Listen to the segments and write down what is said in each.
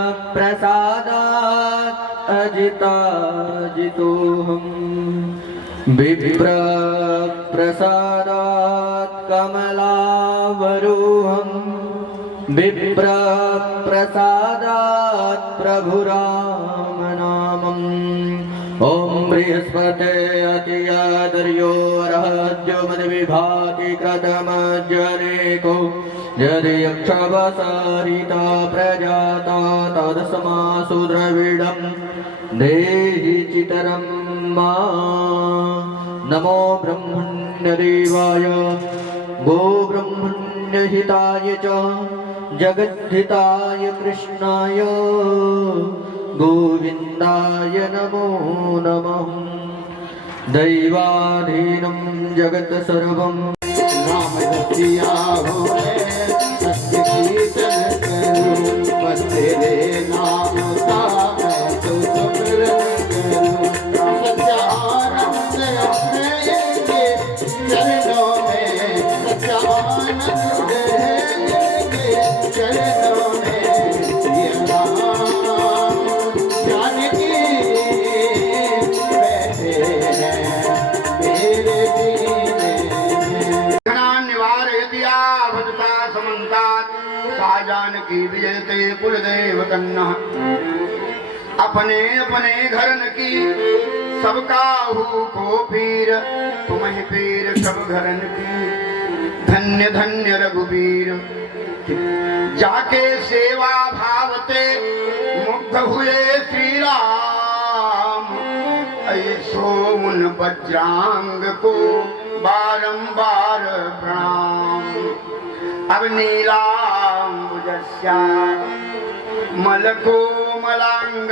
प्रसादात् अजिताजितोऽहम् विप्र प्रसादात् कमलावरोहम् विप्र प्रसादात् प्रभुरामनामम् ओम बृहस्पते अतियादर्यो अर्हद्यो मद्विभाति क्रतमज्जनेको यदि यक्षवसरिता प्रजाता तदसमासु द्रविडं देहि चितरं मा नमो ब्रह्मण्यदेवाय गोब्रह्मण्यहिताय च जगद्धिताय कृष्णाय गोविन्दाय नमो नमः दैवाधीनं जगत् सर्वं नाम रतिया होए सत्य कीर्तन करूं बस तेरे नाम का मैं तो सुमिरन करूं सच्चा आनंद अपने ये चरणों में सच्चा आनंद है ये चरणों में ये नाम जानकी बैठे हैं मेरे जानकी विजयते कुलदेव कन्नह अपने अपने घरन की सबका हु को पीर तुम्हें पीर सब घरन की धन्य धन्य रघुवीर जाके सेवा भावते मुग्ध हुए श्री राम ऐसो उन वज्रांग को बारंबार प्रणाम अब नीलांबुजस्या मलकोमलांगं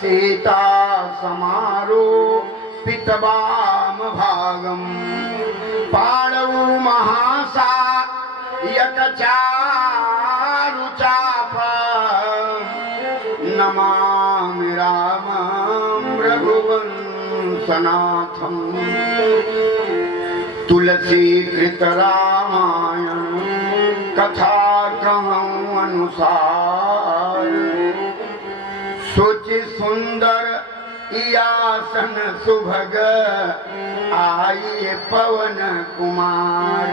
सीता समारो पितवाम भागम पाणौ महासा यकचारुचाप नमामि रामं रघुवंशनाथं तुलसी कृत रामायण कथा क्रमं अनुसार सोचि सुंदर इयासन सुभग आइए पवन कुमार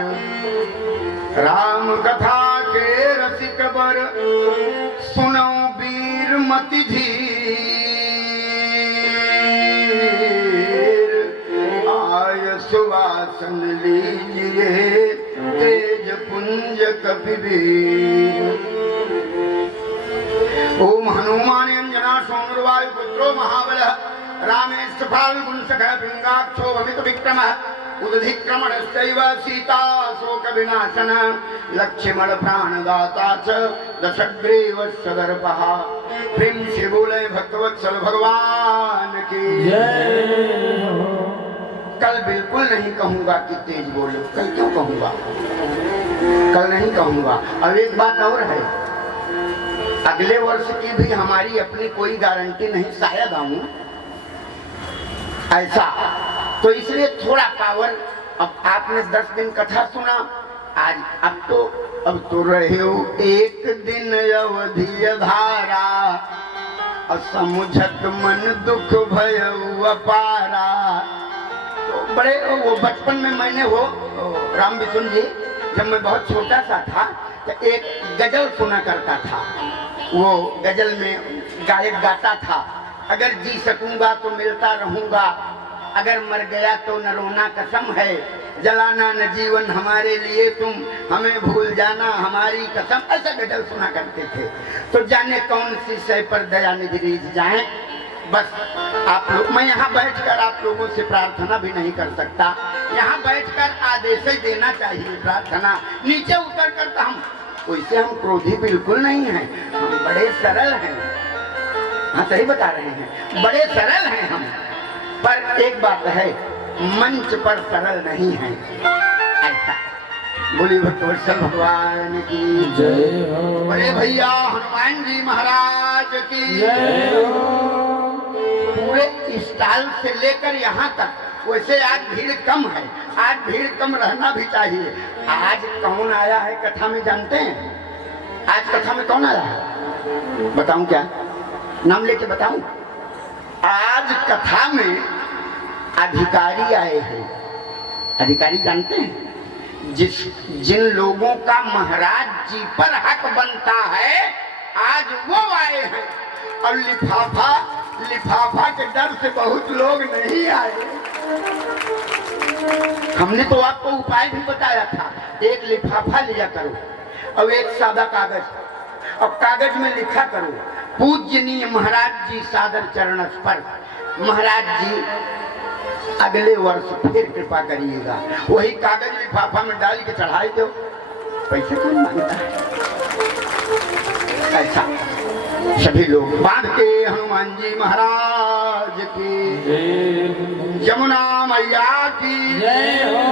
राम कथा के रसिक बर सुनो वीर मति धीर आय सुवासन लीजिए तेज पुंज कपिवीर ओम हनुमान अंजना सौम्रवायु पुत्रो महाबलः रामेष्टफाल गुणसखः पिंगाक्षो भवित विक्रमः उदधिक्रमणश्चैव सीता शोक विनाशन लक्ष्मण प्राणदाता च दशग्रीव सदर्पः प्रेम से बोले भक्तवत्सल भगवान की जय। कल बिल्कुल नहीं कहूंगा कि तेज बोलो, कल क्यों कहूंगा, कल नहीं कहूंगा। अब एक बात और है, अगले वर्ष की भी हमारी अपनी कोई गारंटी नहीं, शायद आऊं ऐसा, तो इसलिए थोड़ा पावर। अब आपने 10 दिन कथा सुना, आज अब तो रहे हो एक दिन अवधि धारा असमुझत मन दुख भय अपारा। तो बड़े वो बचपन में मैंने वो राम बिशुन जी, जब मैं बहुत छोटा सा था तो एक गजल सुना करता था। वो गजल में गायक गाता था, अगर जी सकूंगा तो मिलता रहूंगा, अगर मर गया तो न रोना कसम है, जलाना न जीवन हमारे लिए तुम, हमें भूल जाना हमारी कसम। ऐसा गजल सुना करते थे। तो जाने कौन सी शय पर दया निधि रीझ जाए। बस आप लोग, मैं यहाँ बैठकर आप लोगों से प्रार्थना भी नहीं कर सकता, यहाँ बैठकर आदेश ही देना चाहिए प्रार्थना। नीचे उतर कर तो हम वैसे हम क्रोधी बिल्कुल नहीं हैं, हम बड़े सरल हैं। हाँ सही बता रहे हैं, बड़े सरल हैं हम। पर एक बात है, मंच पर सरल नहीं है ऐसा। बोली भक्तवत्सल भगवान की जय हो। बड़े भैया हनुमान जी महाराज की जय हो। पूरे स्टाइल से लेकर यहाँ तक, वैसे आज भीड़ कम है, आज भीड़ कम रहना भी चाहिए। आज कौन आया है कथा में जानते हैं? आज कथा में कौन आया है? बताऊं क्या? नाम लेके बताऊं? आज कथा में अधिकारी आए हैं। अधिकारी जानते हैं? जिन लोगों का महाराज जी पर हक बनता है, आज वो आए हैं। और लिफाफा के डर से बहुत लोग नहीं आए। हमने तो आपको उपाय भी बताया था, एक लिफाफा लिया करो और एक सादा कागज, और कागज में लिखा करो पूजनीय महाराज जी सादर चरण स्पर्श। महाराज जी अगले वर्ष फिर कृपा करिएगा। वही कागज लिफाफा में डाल के चढ़ाई दो, पैसे कौन मांगता है? ऐसा सभी लोग बांध के हनुमान जी महाराज की, यमुना मैया की जय हो।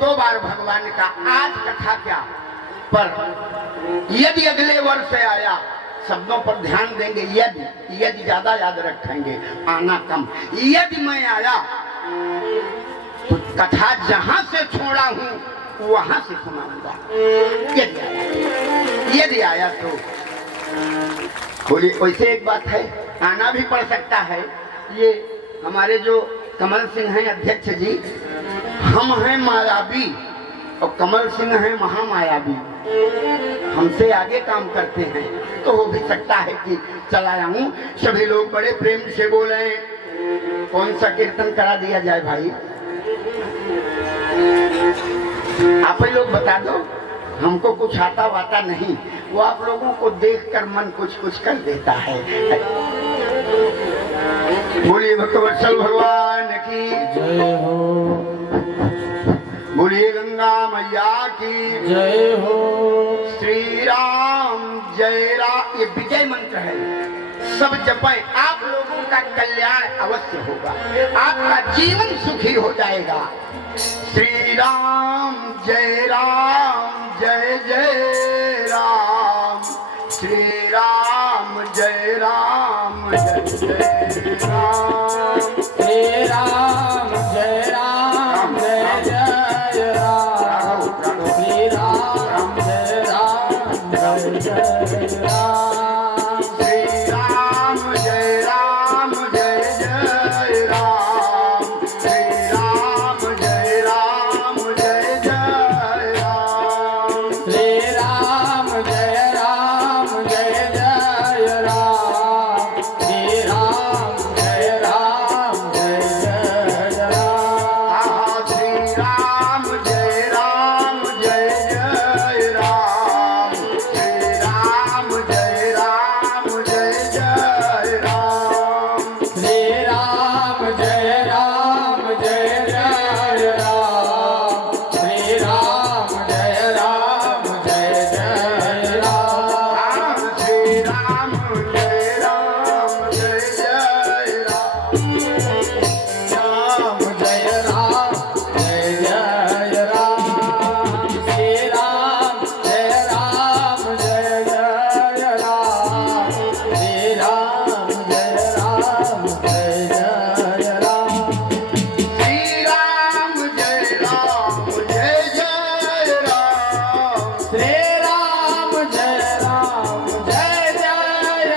2 बार भगवान का। आज कथा क्या? पर यदि अगले वर्ष से आया, शब्दों पर ध्यान देंगे। यदि ज्यादा याद रखेंगे, आना कम। यदि मैं आया तो कथा जहां से छोड़ा हूं वहां से सुनाऊंगा। यदि आया तो बोलिए। वैसे एक बात है, आना भी पड़ सकता है। ये हमारे जो कमल सिंह हैं अध्यक्ष जी, हम हैं मायावी और कमल सिंह हैं महामायावी। हमसे आगे काम करते हैं, तो हो भी सकता है कि चलाया हूं। सभी लोग बड़े प्रेम से बोले। कौन सा कीर्तन करा दिया जाए भाई? आप ही लोग बता दो। हमको कुछ आता वाता नहीं, वो आप लोगों को देखकर मन कुछ कर देता है। बोलिए भक्तवत्सल भगवान की जय हो। बोलिए गंगा मैया की जय हो। श्री राम जय राम, ये विजय मंत्र है। सब जपें, आप लोगों का कल्याण अवश्य होगा, आपका जीवन सुखी हो जाएगा। श्री राम जय जय राम। श्री राम जय जय राम। श्री राम जय जय राम। श्री राम जय जय राम। श्री राम जय जय राम। श्री राम जय जय राम। श्री राम जय जय राम। श्री राम जय जय राम। श्री राम जय जय राम। श्री राम जय जय राम। श्री राम जय जय राम। श्री राम जय जय राम। श्री राम जय जय राम। राम जय जय राम। श्री राम जय जय राम। श्री राम जय जय राम। श्री राम जय जय राम। श्री राम जय जय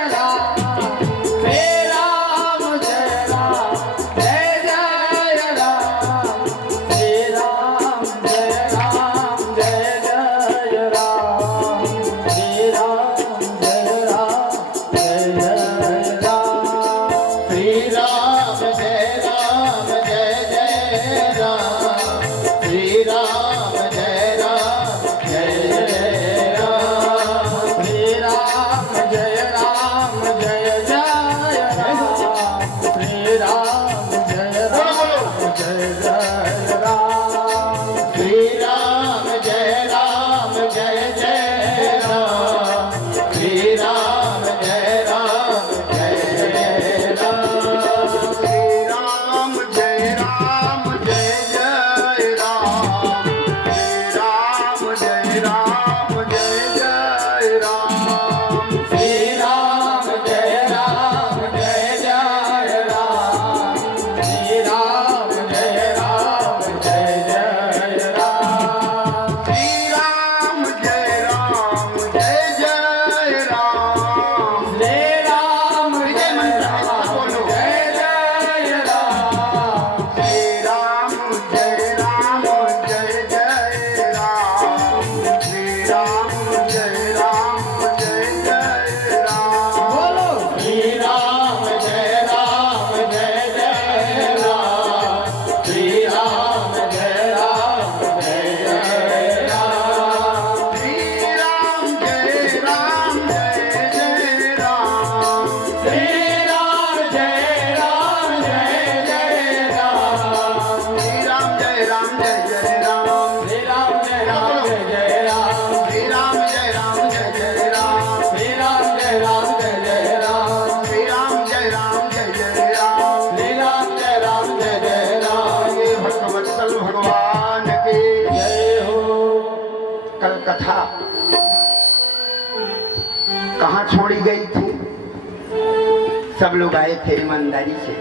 सब लोग आए थे ईमानदारी से।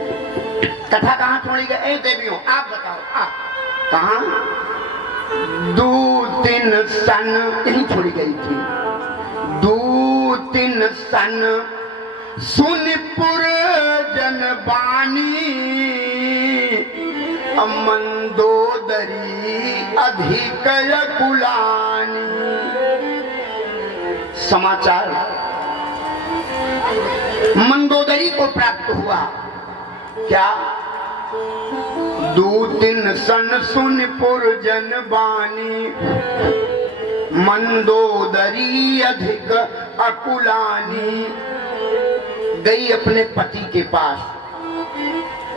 कथा कहाँ छोड़ी गई? देवियों आप बताओ, आप कहाँ? 2-3 सन यही छोड़ी गई थी। 2-3 सन सुनपुर जनबानी, मंदोदरी अधिक कुलानी। समाचार मंदोदरी को प्राप्त हुआ। क्या? 2-3 सन सुनपुर जनबानी, मंदोदरी अधिक अकुलानी। गई अपने पति के पास,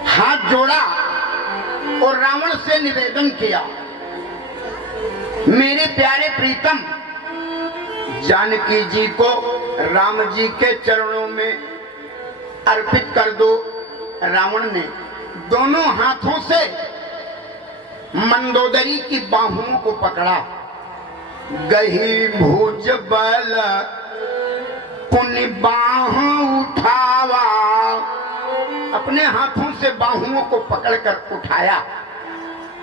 हाथ जोड़ा और रावण से निवेदन किया, मेरे प्यारे प्रीतम जानकी जी को राम जी के चरणों में अर्पित कर दो। रावण ने दोनों हाथों से मंदोदरी की बाहुओं को पकड़ा। गही भुज बल पुनि बाह उठावा, अपने हाथों से बाहुओं को पकड़कर उठाया।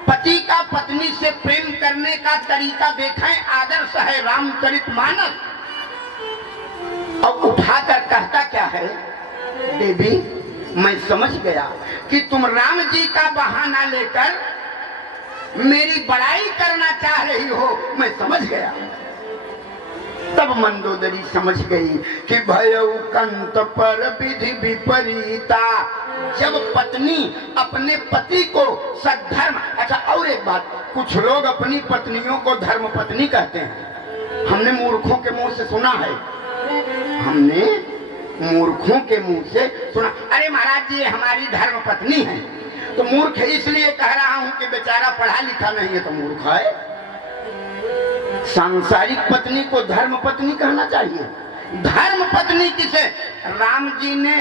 पति का पत्नी से प्रेम करने का तरीका देखें, आदर्श है रामचरितमानस। अब उठाकर कहता क्या है? देवी मैं समझ गया कि तुम राम जी का बहाना लेकर मेरी बड़ाई करना चाह रही हो, मैं समझ गया। तब मंदोदरी समझ गई कि भयउ कंत पर विधि विपरीता। जब पत्नी अपने पति को सद्धर्म, अच्छा और एक बात, कुछ लोग अपनी पत्नियों को धर्म पत्नी कहते हैं। हमने मूर्खों के मुंह से सुना है, हमने मूर्खों के मुंह से सुना, अरे महाराज जी हमारी धर्म पत्नी है। तो मूर्ख इसलिए कह रहा हूं कि बेचारा पढ़ा लिखा नहीं है तो मूर्ख है। सांसारिक पत्नी को धर्म पत्नी कहना चाहिए। धर्म पत्नी किसे? राम जी ने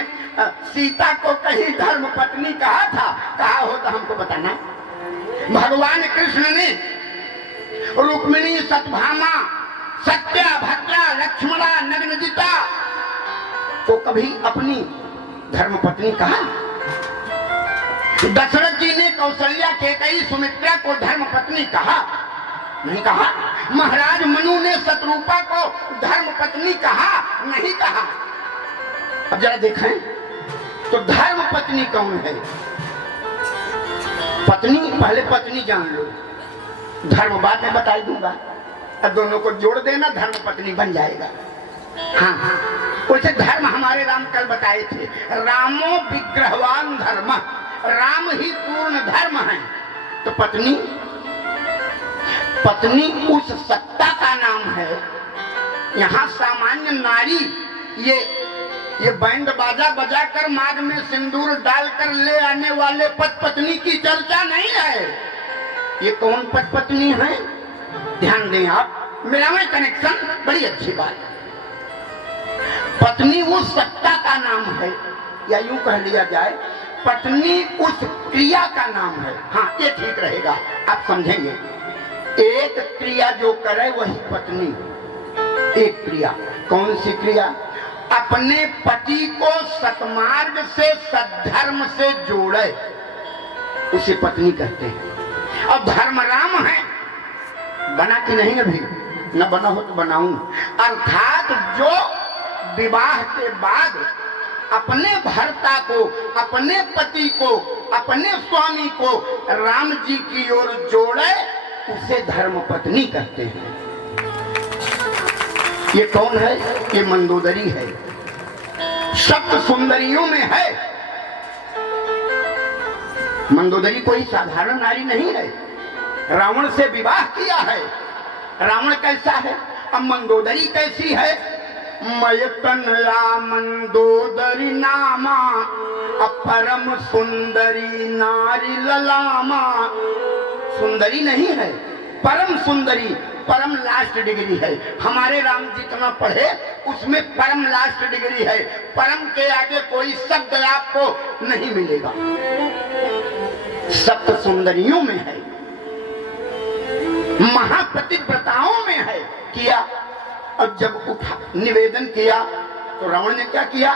सीता को कहीं धर्म पत्नी कहा था? कहा हो तो हमको बताना। भगवान कृष्ण ने रुक्मिणी, सत्यभामा, सत्या, भद्रा, लक्ष्मणा, नग्नजिता को कभी अपनी धर्म पत्नी कहा? दशरथ जी ने कौशल्या, केकई, सुमित्रा को धर्म पत्नी कहा? नहीं कहा। महाराज मनु ने शत्रुपा को धर्म पत्नी कहा? नहीं कहा। अब जरा देखें तो धर्म पत्नी कौन है? पत्नी पहले पत्नी जान लो, धर्म बाद में बता दूंगा। अब दोनों को जोड़ देना, धर्म पत्नी बन जाएगा। हाँ हाँ, वैसे धर्म हमारे राम कल बताए थे, रामो विग्रहवान धर्म, राम ही पूर्ण धर्म है। तो पत्नी, पत्नी उस सत्ता का नाम है। यहाँ सामान्य नारी ये बैंड बाजा बजाकर मांग में सिंदूर डालकर ले आने वाले पति पत्नी की चर्चा नहीं है। ये कौन पति पत्नी है? ध्यान दें आप, मेरा में कनेक्शन, बड़ी अच्छी बात। पत्नी उस सत्ता का नाम है, या यूं कह लिया जाए पत्नी उस क्रिया का नाम है। हाँ ये ठीक रहेगा, आप समझेंगे। एक क्रिया जो करे वही पत्नी। एक क्रिया, कौन सी क्रिया? अपने पति को सत्मार्ग से, सद्धर्म से जोड़े, उसे पत्नी कहते हैं। अब धर्म राम है, बना कि नहीं? अभी न बना हो तो बनाऊं। अर्थात जो विवाह के बाद अपने भर्ता को, अपने पति को, अपने स्वामी को राम जी की ओर जोड़े, उसे धर्म पत्नी कहते हैं। ये कौन है? ये मंदोदरी है, सप्त सुंदरियों में है। मंदोदरी कोई साधारण नारी नहीं है, रावण से विवाह किया है। रावण कैसा है, अब मंदोदरी कैसी है? मयतनला मंदोदरी नामा, अपरम सुंदरी नारी ललामा। सुंदरी नहीं है, परम सुंदरी, परम लास्ट डिग्री है। हमारे राम जितना पढ़े उसमें परम लास्ट डिग्री है। परम के आगे कोई शब्द आपको नहीं मिलेगा। सप्त सुंदरियों में है, महापतिव्रताओं में है। किया, अब जब उठा निवेदन किया तो रावण ने क्या किया?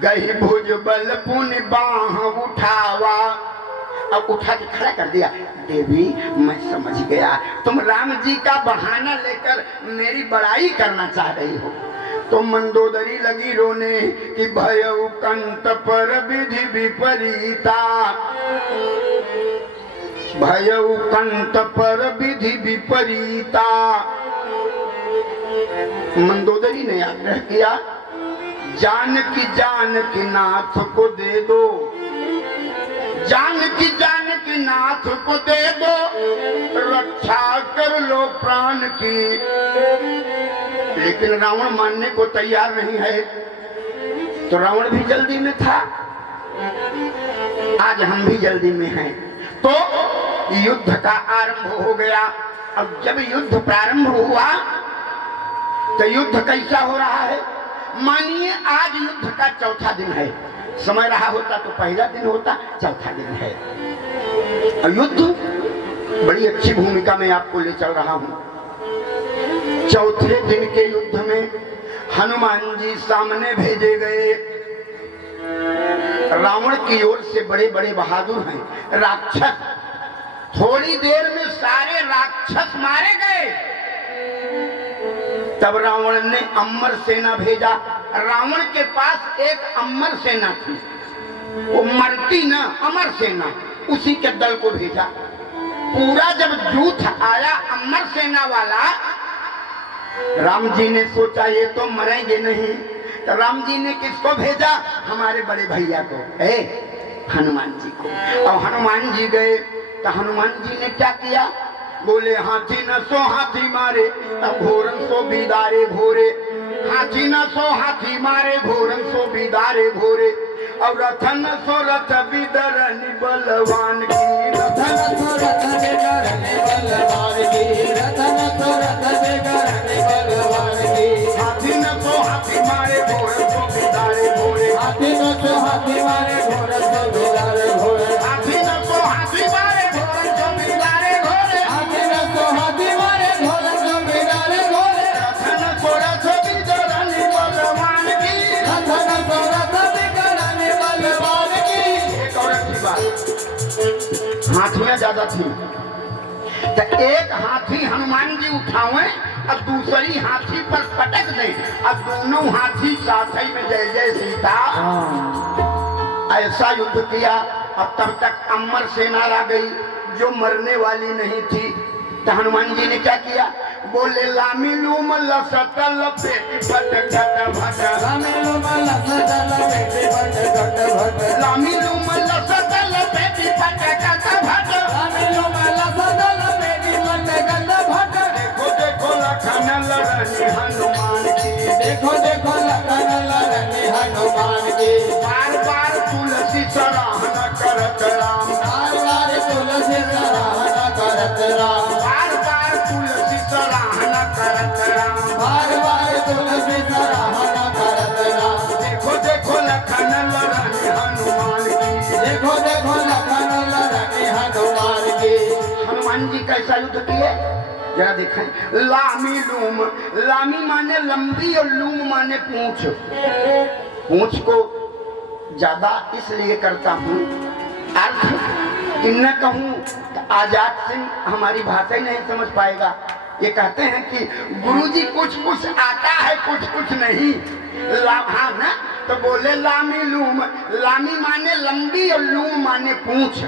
गही भुज बल पुनि बाह उठावा। अब उठा के खड़ा कर दिया। देवी मैं समझ गया, तुम राम जी का बहाना लेकर मेरी बड़ाई करना चाह रही हो। तो मंदोदरी लगी रोने कि भयउ कंत पर विधि विपरीता, भयउ कंत पर विधि विपरीता। मंदोदरी ने आग्रह किया, जानकी नाथ को दे दो, जानकी नाथ को दे दो, रक्षा कर लो प्राण की। लेकिन रावण मानने को तैयार नहीं है। तो रावण भी जल्दी में था, आज हम भी जल्दी में हैं। तो युद्ध का आरंभ हो गया। अब जब युद्ध प्रारंभ हुआ तो युद्ध कैसा हो रहा है? मानिए आज युद्ध का चौथा दिन है। समय रहा होता तो पहला दिन होता, चौथा दिन है। और युद्ध बड़ी अच्छी भूमिका में आपको ले चल रहा हूं। चौथे दिन के युद्ध में हनुमान जी सामने भेजे गए। रावण की ओर से बड़े बड़े बहादुर हैं राक्षस। थोड़ी देर में सारे राक्षस मारे गए। तब रावण ने अमर सेना भेजा। रावण के पास एक अमर सेना थी, वो मरती ना अमर सेना, उसी के दल को भेजा। पूरा जब जूथ आया अमर सेना वाला, राम जी ने सोचा ये तो मरेंगे नहीं। तो राम जी ने किसको भेजा? हमारे बड़े भैया को, हनुमान जी को। और हनुमान जी गए तो हनुमान जी ने क्या किया? बोले हाथी न सो हाथी मारे, तब घोरन सो बिदारे घोरे। हाथी न सो हाथी मारे, घोरन सो बिदारे घोरे। और रथन सो रथ बिदरनि बलवान की, रथन सो रथ बिदरनि बलवान की, रथन सो रथ बिदरनि बलवान की। हाथी न सो हाथी मारे, घोरन सो बिदारे घोरे। हाथी न सो हाथी मारे, घोरन सो बिदारे घोरे। हाथी न सो हाथी मारे, घोरन सो बिदारे घोरे। हाथी न सो हाथी मारे, घोरन सो बिदारे घोरे। रथन सो रथ बिदरनि बलवान की, रथन सो रथ बिदरनि बलवान की। एक और अच्छी बात, हाथियां ज्यादा थी। तो एक हाथी हनुमान जी उठावे और दूसरी हाथी पर पटक दे, और दोनों हाथी साथ ही में जय जय सीता। ऐसा युद्ध किया। अब तब तक अमर सेना आ गई जो मरने वाली नहीं थी। तो हनुमान जी ने क्या किया? बोले लामी लूम लसतल पेटी पट घट भट, लामी लूम लसतल पेटी पट घट भट, लामी लूम लसतल पेटी पट घट भट, लामी लूम लसतल पेटी पट घट भट। देखो देखो लखन लड़नी हनुमान की, देखो देखो लखन लड़नी हनुमान की। बार बार तुलसी सराहना करत राम, बार बार तुलसी सराहना करत राम, बार बार तुलसी सराहना करत राम, बार बार तुलसी सराहना करत राम। देखो देखो लखन लड़नी हनुमान की, देखो देखो लखन लड़नी हनुमान की। हनुमान जी कैसा युद्ध किए जरा देखें। लामी लूम, लामी माने लंबी और लूम माने पूंछ। पूंछ को ज्यादा इसलिए करता हूँ, अर्थ कि न कहूँ तो आजाद सिंह हमारी भाषा ही नहीं समझ पाएगा। ये कहते हैं कि गुरुजी कुछ कुछ आता है कुछ कुछ नहीं। हाँ ना, तो बोले लामी लूम, लामी माने लंबी और लूम माने पूंछ।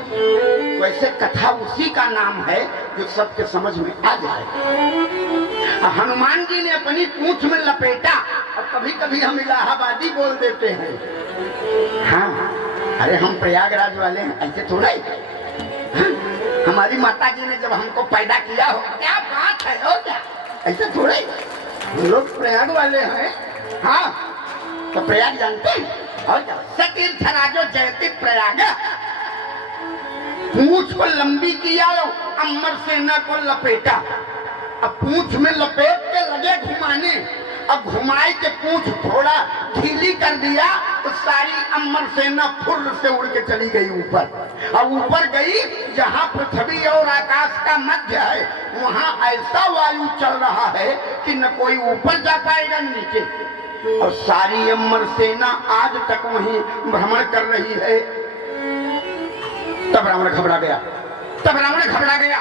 वैसे कथा उसी का नाम है जो सबके समझ में आ जाए। हनुमान जी ने अपनी पूंछ में लपेटा। और कभी कभी हम इलाहाबादी बोल देते हैं। हाँ, अरे हम प्रयागराज वाले हैं, ऐसे थोड़ा ही। हाँ? हमारी माता जी ने जब हमको पैदा किया हो, क्या बात है हो क्या, ऐसे थोड़ा ही। हम लोग प्रयाग वाले हैं। हाँ, तो प्रयाग जानते हैं और क्या? सतीर्थराजो जयति प्रयाग। पूंछ को लंबी किया, अमर सेना को लपेटा। अब पूंछ में लपेट के लगे घुमाने। अब घुमाई के पूंछ थोड़ा ढीली कर दिया तो सारी अमर सेना फुर्र से उड़ के चली गई ऊपर। अब ऊपर गई जहां पृथ्वी और आकाश का मध्य है, वहां ऐसा वायु चल रहा है कि न कोई ऊपर जा पाएगा न नीचे। और सारी अमर सेना आज तक वहीं भ्रमण कर रही है। तब रावण घबरा गया, तब रावण घबरा गया।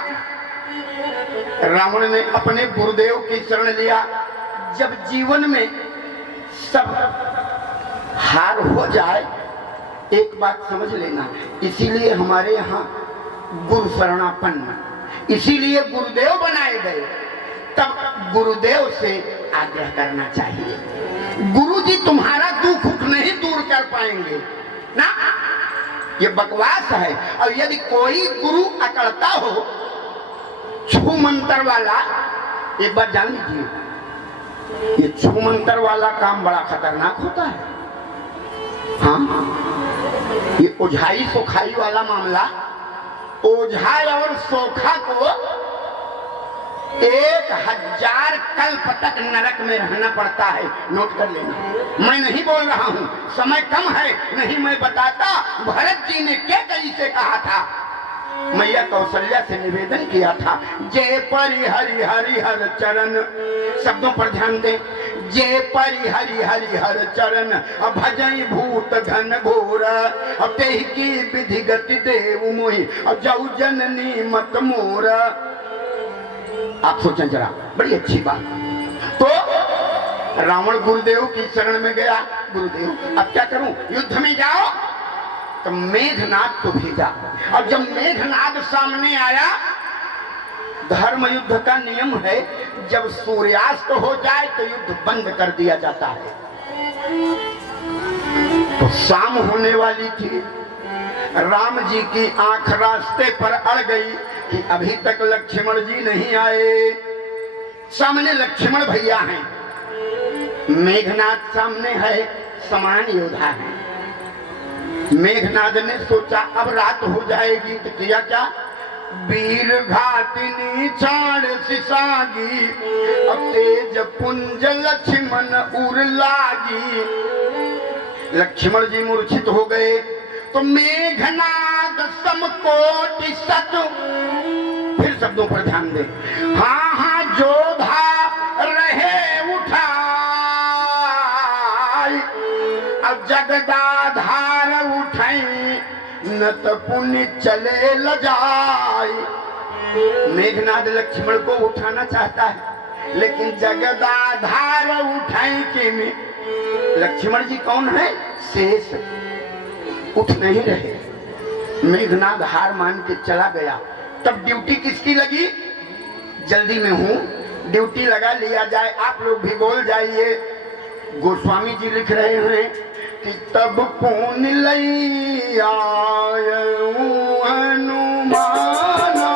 रावण ने अपने गुरुदेव की शरण लिया। जब जीवन में सब हार हो जाए, एक बात समझ लेना, इसीलिए हमारे यहाँ गुरु शरणापन्न, इसीलिए गुरुदेव बनाए गए। तब गुरुदेव से आग्रह करना चाहिए, गुरुजी तुम्हारा दुख नहीं दूर कर पाएंगे ना, ये बकवास है। और यदि कोई गुरु अकड़ता हो, छू मंत्र वाला, एक बात जान लीजिए, ये छू मंत्र वाला काम बड़ा खतरनाक होता है। हाँ, ये ओझाई सोखाई वाला मामला, ओझा और सोखा को 1000 कल्प तक नरक में रहना पड़ता है। नोट कर लेना, मैं नहीं बोल रहा हूं, समय कम है, नहीं मैं बताता। भरत जी ने क्या कैसे कहा था, मैया कौशल्या से निवेदन किया था, जय परि हरि हरि हर चरण, शब्दों पर ध्यान दें, जय परि हरि हरि हर चरण, भजई भूत घन घोर, तेहि की विधि गति देव मोहि, जऊ जननी मत मोर। आप सोचें जरा, बड़ी अच्छी बात। तो रावण गुरुदेव की शरण में गया, गुरुदेव अब क्या करूं, युद्ध में जाओ। तो मेघनाद को भेजा, और जब मेघनाद सामने आया, धर्म युद्ध का नियम है, जब सूर्यास्त हो जाए तो युद्ध बंद कर दिया जाता है। तो शाम होने वाली थी, राम जी की आंख रास्ते पर अड़ गई कि अभी तक लक्ष्मण जी नहीं आए। सामने लक्ष्मण भैया हैं, मेघनाद सामने है, समान योद्धा है। मेघनाद ने सोचा अब रात हो जाएगी, तो किया क्या, वीर घातिनी चाड़ सिसागी, अब तेज पुंज लक्ष्मण उर लागी। लक्ष्मण जी मूर्छित हो गए। तो मेघनाद समकोटि सत, फिर शब्दों पर ध्यान दें, हाँ हाँ जोधा रहे उठा, अब जगदाधार उठाई, न तो पुण्य चले ल जाए। मेघनाद लक्ष्मण को उठाना चाहता है, लेकिन जगदाधार उठाई के में लक्ष्मण जी कौन है, शेष, उठ नहीं रहे। मेघनाद हार मान के चला गया। तब ड्यूटी किसकी लगी, जल्दी में हूं, ड्यूटी लगा लिया जाए, आप लोग भी बोल जाइए। गोस्वामी जी लिख रहे हैं कि तब पुन लैया हनुमाना,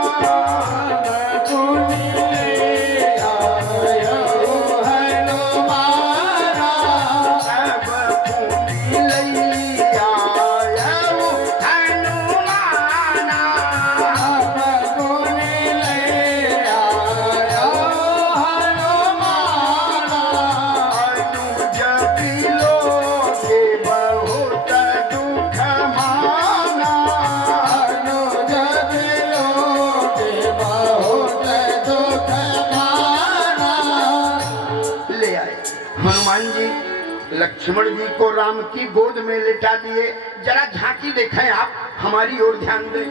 लक्ष्मण जी को राम की गोद में लेटा दिए। जरा झांकी देखें आप, हमारी ओर ध्यान दें।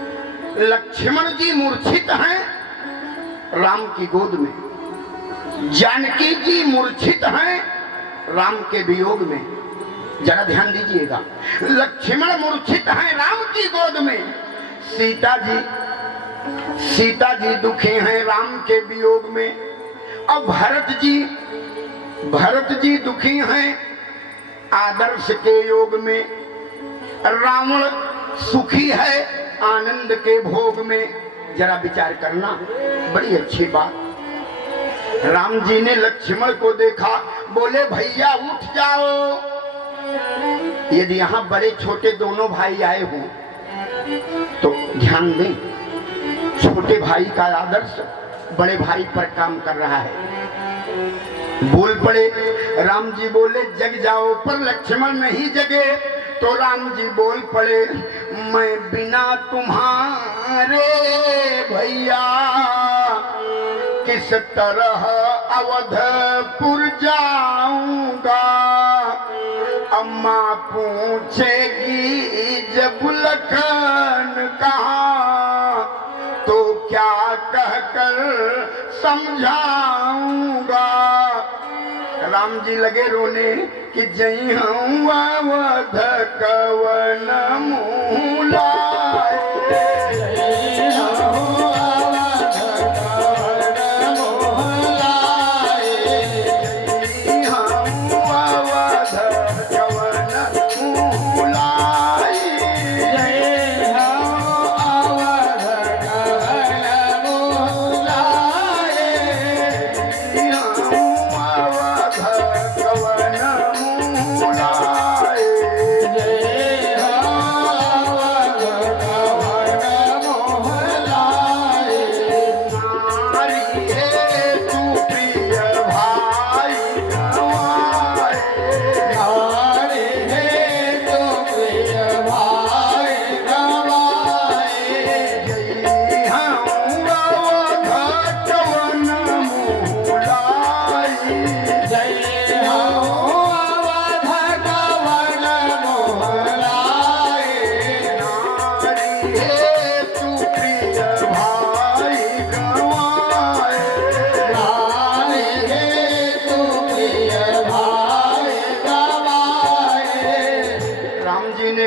लक्ष्मण जी मूर्छित हैं राम की गोद में, जानकी जी मूर्छित हैं राम के वियोग में। जरा ध्यान दीजिएगा, लक्ष्मण मूर्छित हैं राम की गोद में, सीता जी दुखी हैं राम के वियोग में, और भरत जी दुखी हैं आदर्श के योग में, रावण सुखी है आनंद के भोग में। जरा विचार करना, बड़ी अच्छी बात। राम जी ने लक्ष्मण को देखा, बोले भैया उठ जाओ। यदि यहाँ बड़े छोटे दोनों भाई आए हो तो ध्यान दें, छोटे भाई का आदर्श बड़े भाई पर काम कर रहा है। बोल पड़े, राम जी बोले जग जाओ, पर लक्ष्मण नहीं जगे। तो राम जी बोल पड़े, मैं बिना तुम्हारे भैया किस तरह अवधपुर जाऊंगा। माँ पूछेगी जब लखन कहाँ, तो क्या कहकर समझाऊंगा। राम जी लगे रोने कि जई हूँ अवध कवन मूला,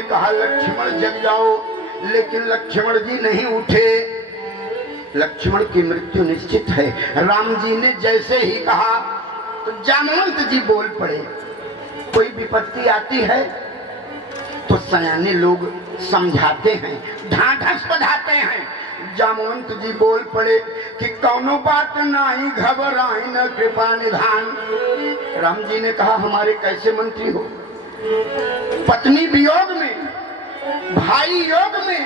कहा लक्ष्मण जग जाओ, लेकिन लक्ष्मण जी नहीं उठे। लक्ष्मण की मृत्यु निश्चित है। राम जी ने जैसे ही कहा तो जामवंत जी बोल पड़े। कोई विपत्ति आती है तो सयाने लोग समझाते हैं, ढांढस बंधाते हैं। जामवंत जी बोल पड़े कि कौनो बात नहीं, घबराई न कृपा निधान। राम जी ने कहा हमारे कैसे मंत्री हो, पत्नी वियोग में, भाई योग में,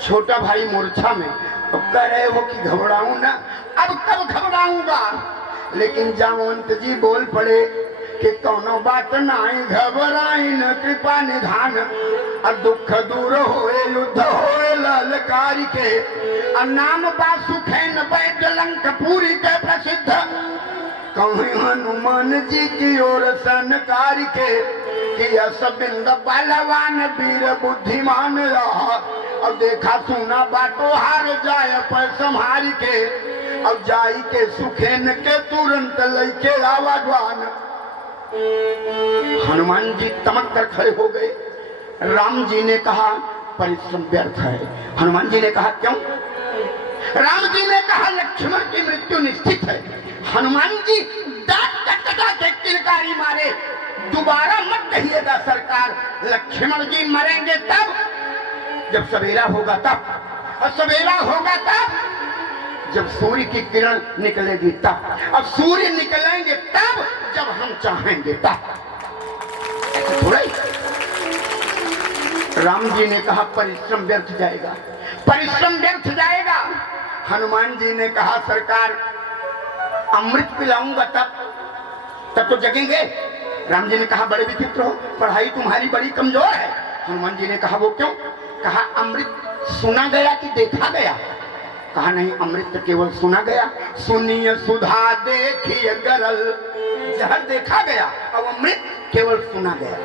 छोटा भाई मूर्छा में, अब कह रहे हो कि घबराऊं ना। अब कब घबराऊंगा। लेकिन जामवंत जी बोल पड़े कि कौनो बात नहीं, घबराई न कृपा निधान। और दुख दूर होए युद्ध होए ललकारी के, नाम बासुखेन बैठ लंकपुरी के प्रसिद्ध। कहीं हनुमान जी की ओर सनकारी के, कि असबिंद बलवान वीर बुद्धिमान रहा। और देखा सुना बातो हार जाए पर संहारी के, और जाई के सुखेन के तुरंत लैके आवागवान। हनुमान जी तमक कर खड़े हो गए। राम जी ने कहा परिश्रम व्यर्थ है। हनुमान जी ने कहा क्यों? राम जी ने कहा लक्ष्मण की मृत्यु निश्चित है। हनुमान जी दांत कटकटा के किलकारी मारे, दोबारा मत कहिएगा सरकार, लक्ष्मण जी मरेंगे तब जब सवेरा होगा तब, और सवेरा होगा तब जब सूर्य की किरण निकलेगी तब, और सूर्य निकलेंगे तब जब हम चाहेंगे तब। ऐसे थोड़ा ही। राम जी ने कहा परिश्रम व्यर्थ जाएगा, परिश्रम व्यर्थ जाएगा। हनुमान जी ने कहा सरकार अमृत पिलाऊंगा तब तो जगेंगे। राम जी ने कहा बड़े विचित्र हो, पढ़ाई तुम्हारी बड़ी कमजोर है। हनुमान जी ने कहा वो क्यों? कहा अमृत सुना गया कि देखा गया? कहा नहीं, अमृत तो केवल सुना गया। सुनिए सुधा देखिए गरल, जहर देखा गया और अमृत केवल सुना गया।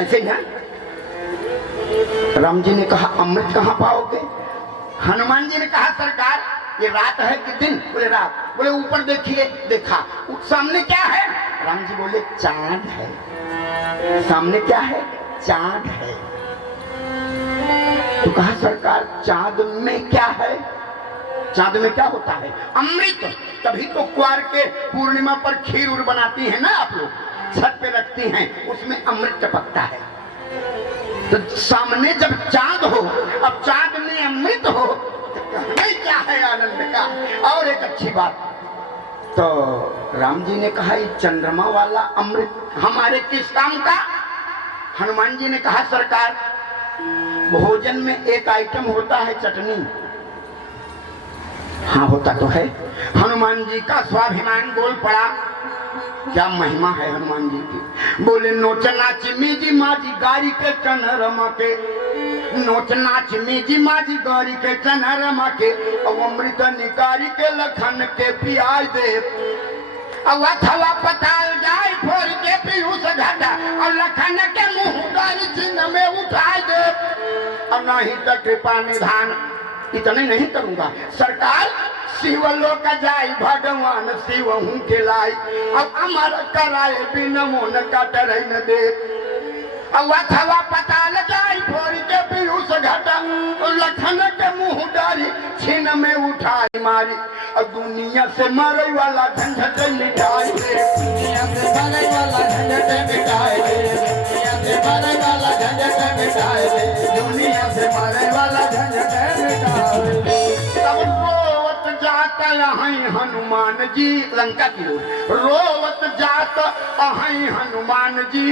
ऐसे ही ना। राम जी ने कहा अमृत कहाँ पाओगे? हनुमान जी ने कहा सरकार ये रात है कि दिन? बोले रात। बोले ऊपर देखिए। देखा, सामने क्या है? राम जी बोले चांद है। सामने क्या है? चांद है। तो कहा सरकार चांद में क्या है? चांद में क्या होता है? अमृत। तभी तो क्वार के पूर्णिमा पर खीर उर बनाती है ना आप लोग, छत पे रखती हैं, उसमें अमृत टपकता है। तो सामने जब चांद हो, अब चांद में अमृत हो, तो हमें क्या है आनंद का। और एक अच्छी बात, तो राम जी ने कहा ये चंद्रमा वाला अमृत हमारे किस काम का? हनुमान जी ने कहा सरकार भोजन में एक आइटम होता है चटनी। हाँ होता तो है। हनुमान जी का स्वाभिमान बोल पड़ा। क्या महिमा है हनुमान जी की। बोले नोचना चिमी जी माजी गारी के चनरमा के, नोचना चिमी जी माजी गारी के चनरमा के, अब अमृत निकारी के लखन के पियाज दे, अब अथवा पताल जाए फोड़ के पीयूष घाटा और लखन के मुंह गारी चिन्ह में उठाए दे और नहीं तो कृपा निधान इतने नहीं करूंगा सरकार शिव लोक जाई भगवान शिव हूँ के लाई अब अमर कराए बिना मोन का डर न दे अब अथवा पताल जाई फोड़ के पीयूष घटा लखन के मुंह डारी छीन में उठाई मारी और दुनिया से मरे वाला झंझट मिटाई दे दुनिया से मरे वाला झंझट मिटाई दे दुनिया से मरे वाला झंझट मिटाई दे दुनिया से मरे वाला झंझट मिटाई दे तब रोवत जाता अहीं हनुमान जी लंका की ओर रोवत जाता अहीं हनुमान जी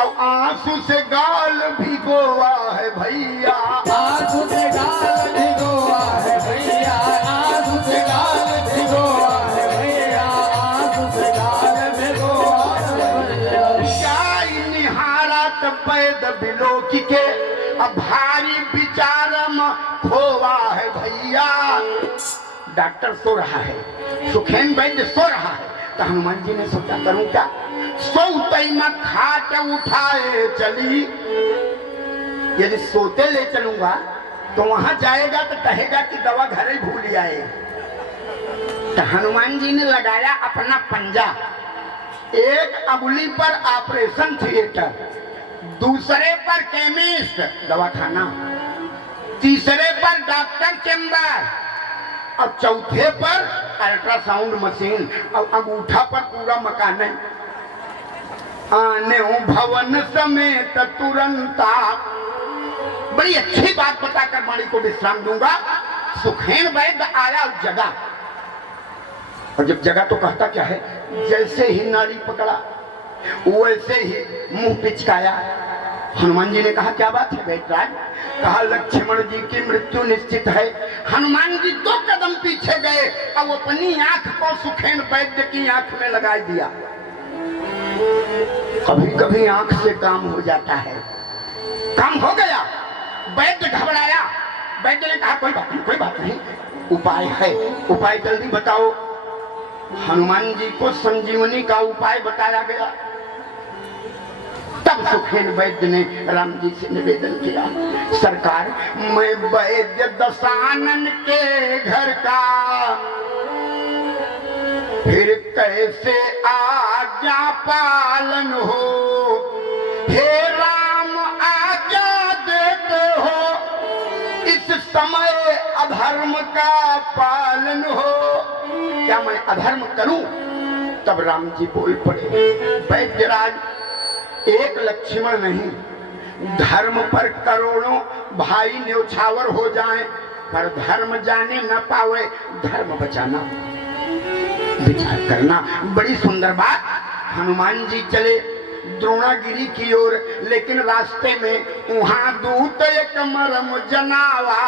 और आंसू से गाल भिगोआ है भैया आंसू से गाल भिगोआ है भैया आंसू से गाल भिगोआ है भैया आंसू से गाल भिगोआ है भैया गाय निहारत पैद बिलोकी के अब भारी विचार में खोवा है भैया डॉक्टर सो रहा है सुखेन वैद्य सो रहा है तो हनुमान जी ने सोचा करूं क्या सोते में खाट उठाए चली यदि सोते ले चलूंगा तो वहां जाएगा तो कहेगा कि दवा घर ही भूल आए तो हनुमान जी ने लगाया अपना पंजा एक अंगुली पर ऑपरेशन थिएटर दूसरे पर केमिस्ट दवाखाना तीसरे पर डॉक्टर चेंबर और चौथे पर अल्ट्रासाउंड मशीन और अंगूठा पर पूरा मकान है आने भवन समेत तुरंता बड़ी अच्छी बात बताकर माली को विश्राम दूंगा सुखेन वैद्य आया उस जगह और जब जगह तो कहता क्या है जैसे ही नाड़ी पकड़ा वैसे ही मुंह पिचकाया हनुमान जी ने कहा क्या बात है बैठराज कहा लक्ष्मण जी की मृत्यु निश्चित है हनुमान जी 2 कदम पीछे गए और अपनी आंख को सुखेन वैद्य की आंख में लगा दिया कभी कभी आंख से काम हो जाता है काम हो गया वैद्य घबराया वैद्य ने कहा कोई बात नहीं उपाय है उपाय जल्दी बताओ हनुमान जी को संजीवनी का उपाय बताया गया तब सुखेन वैद्य ने राम जी से निवेदन किया सरकार मैं वैद्य दशानन के घर का फिर कैसे आज्ञा पालन हो हे राम आज्ञा देते हो इस समय अधर्म का पालन हो क्या मैं अधर्म करूं तब राम जी बोल पड़े वैद्यराज एक लक्ष्मण नहीं धर्म पर करोड़ों भाई न्यौछावर हो जाएं पर धर्म जाने न पावे धर्म बचाना विचार करना बड़ी सुंदर बात हनुमान जी चले द्रोणागिरी की ओर लेकिन रास्ते में वहां दूत एक मरम जनावा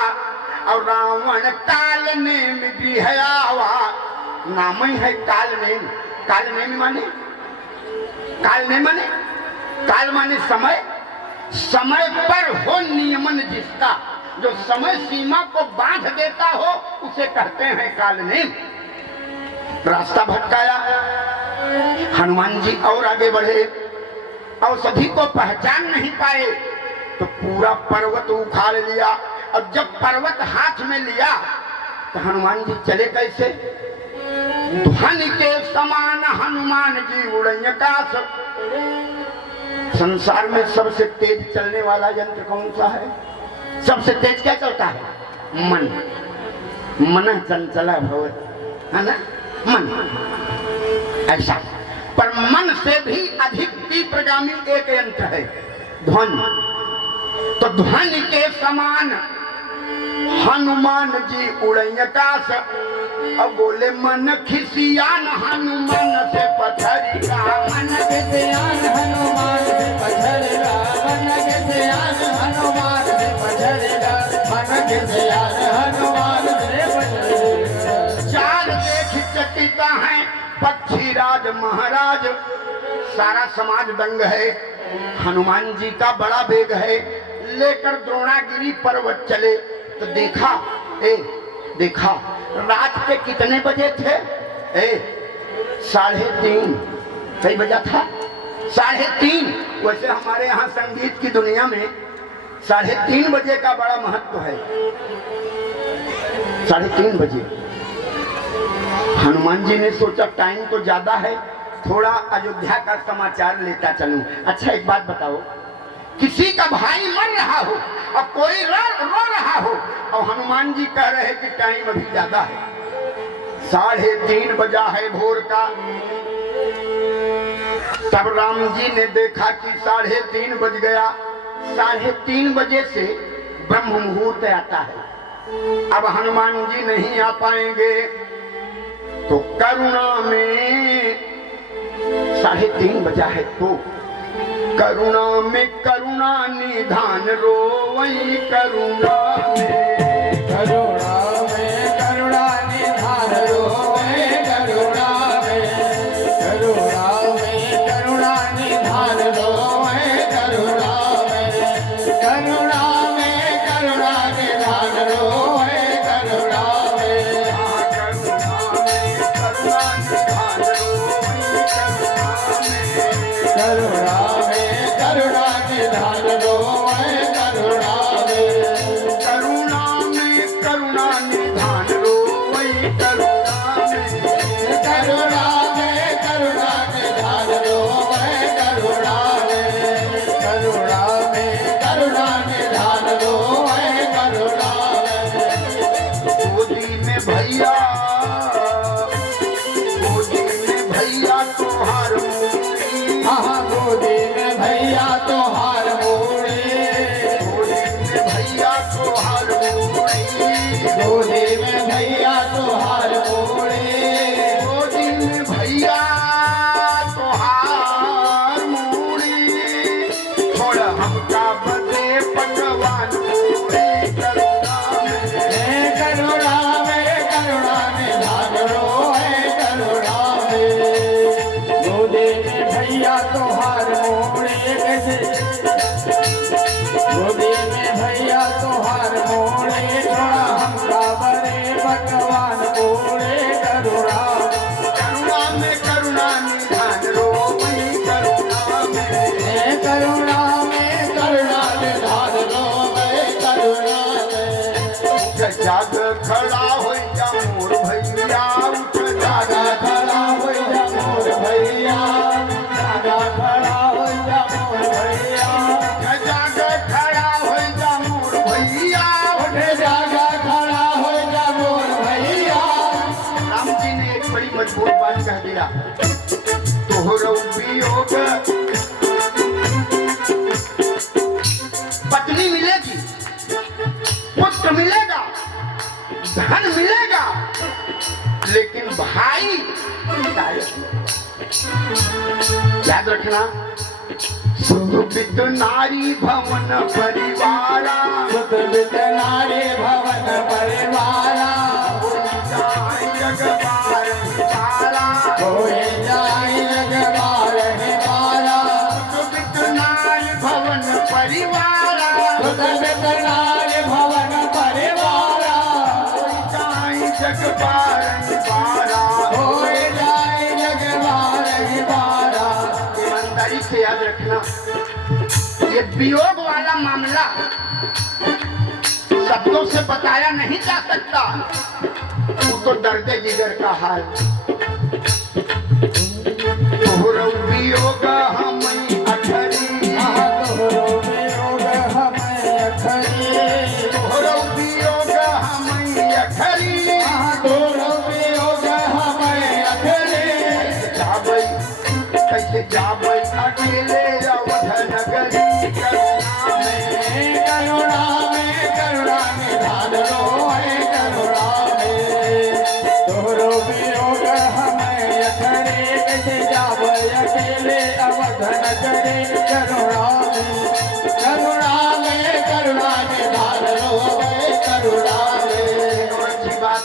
और रावण काल नेम गृहयावा नाम ही है काल नेम माने काल माने समय समय पर हो नियमन जिसका जो समय सीमा को बांध देता हो उसे कहते हैं काल नेम रास्ता भटकाया हनुमान जी और आगे बढ़े औषधि को पहचान नहीं पाए तो पूरा पर्वत उखाड़ लिया और जब पर्वत हाथ में लिया तो हनुमान जी चले कैसे ध्वनि के समान हनुमान जी उड़न का संसार में सबसे तेज चलने वाला यंत्र कौन सा है सबसे तेज क्या चलता है मन चंचला भवत है ना मन ऐसा पर मन से भी अधिक तीव्रगामी एक यंत्र है ध्वनि तो ध्वनि के समान हनुमान जी उड़ैया काश अब बोले मन खिसियान हनुमान से पथरिया मन खिसियान हनुमान से पथरिया मन खिसियान हनुमान से पथरिया मन खिसियान हनुमान से पथरिया चार देख चकित है पक्षीराज महाराज सारा समाज दंग है हनुमान जी का बड़ा वेग है लेकर द्रोणागिरी पर्वत चले तो देखा रात के कितने बजे थे 3:30 सही बजा था 3:30। वैसे हमारे यहाँ संगीत की दुनिया में 3:30 बजे का बड़ा महत्व है। 3:30 बजे हनुमान जी ने सोचा टाइम तो ज्यादा है, थोड़ा अयोध्या का समाचार लेता चलूं। अच्छा एक बात बताओ, किसी का भाई मर रहा हो और कोई रो रहा हो और हनुमान जी कह रहे कि टाइम अभी ज्यादा है। 3:30 बजा है भोर का। तब राम जी ने देखा कि 3:30 बज गया। 3:30 बजे से ब्रह्म मुहूर्त आता है। अब हनुमान जी नहीं आ पाएंगे तो करुणा में 3:30 बजा है तो करुणा में करुणा निधान रो वही करुणा में करुणा निधान रो वही करुणा में करुणा निधान रो वही करुणा में करुणा निधान रो वही करुणा में करुणा निधान रो वही करुणा में करुणा में करुणा निधान रो वही करुणा में करुणा में करुणा निधान रो वही करुणा में करुणा में करुणा निधान रो वही करुणा में गोदी में भैया तोहार मूड़ी। हाँ गोदी में भैया तोहार मूड़ी गोदी में भैया तोहार मूड़ी। गोदी में भैया तोहार मूड़ी गोदी में भैया तोहार मूड़ी। छोड़ हमका बदे पकवान पूरी करुणा में करुणा निधान रो है करुणा में गोदी में भैया तोहार मोड़े कैसे गोदी में भैया तोहार मोड़े थोड़ा हमका बड़े भगवान मोड़े करुणा में करुणा निधान रो वही करुणा में करुणा निधान रो है करुणा में जाग खड़ा हो जा मोर भैया उठ जागा खड़ा हो जा मोर भैया जागा खड़ा हो जा मोर भैया जाग खड़ा हो जा मोर भैया उठ जागा खड़ा हो जा मोर भैया। राम जी ने एक बड़ी मजबूत बात कह दिया, तोहरो वियोग पत्नी मिलेगी, पुत्र मिलेगा, धन मिलेगा, लेकिन भाई याद रखना। सुवित नारी भवन परिवारा सुवित नारी भवन परिवारा जग बार तारा होए जाए जग बार निवारा सुवित नारी भवन परिवारा सुवित नारी भवन परिवारा जग बार निवारा होए जाए जग बार निवारा। ईमानदारी से याद रखना, ये वियोग वाला मामला शब्दों से बताया नहीं जा सकता। वो तो दर्द जिगर का हाल। तोहरो वियोग हमें अठरी तोहरो वियोग हमें अखरी तोहरो वियोग हमें अठरी तोहरो वियोग हमें अखरी जाबै कैसे जाबै अकेले अवध नगरी करुणा में करुणा निधान रो है करुणा में तोहरो वियोग हमें अखरी कैसे जाब अकेले अवध नगरी करुणा में करुणा निधान रो है करुणा में। और अच्छी बात,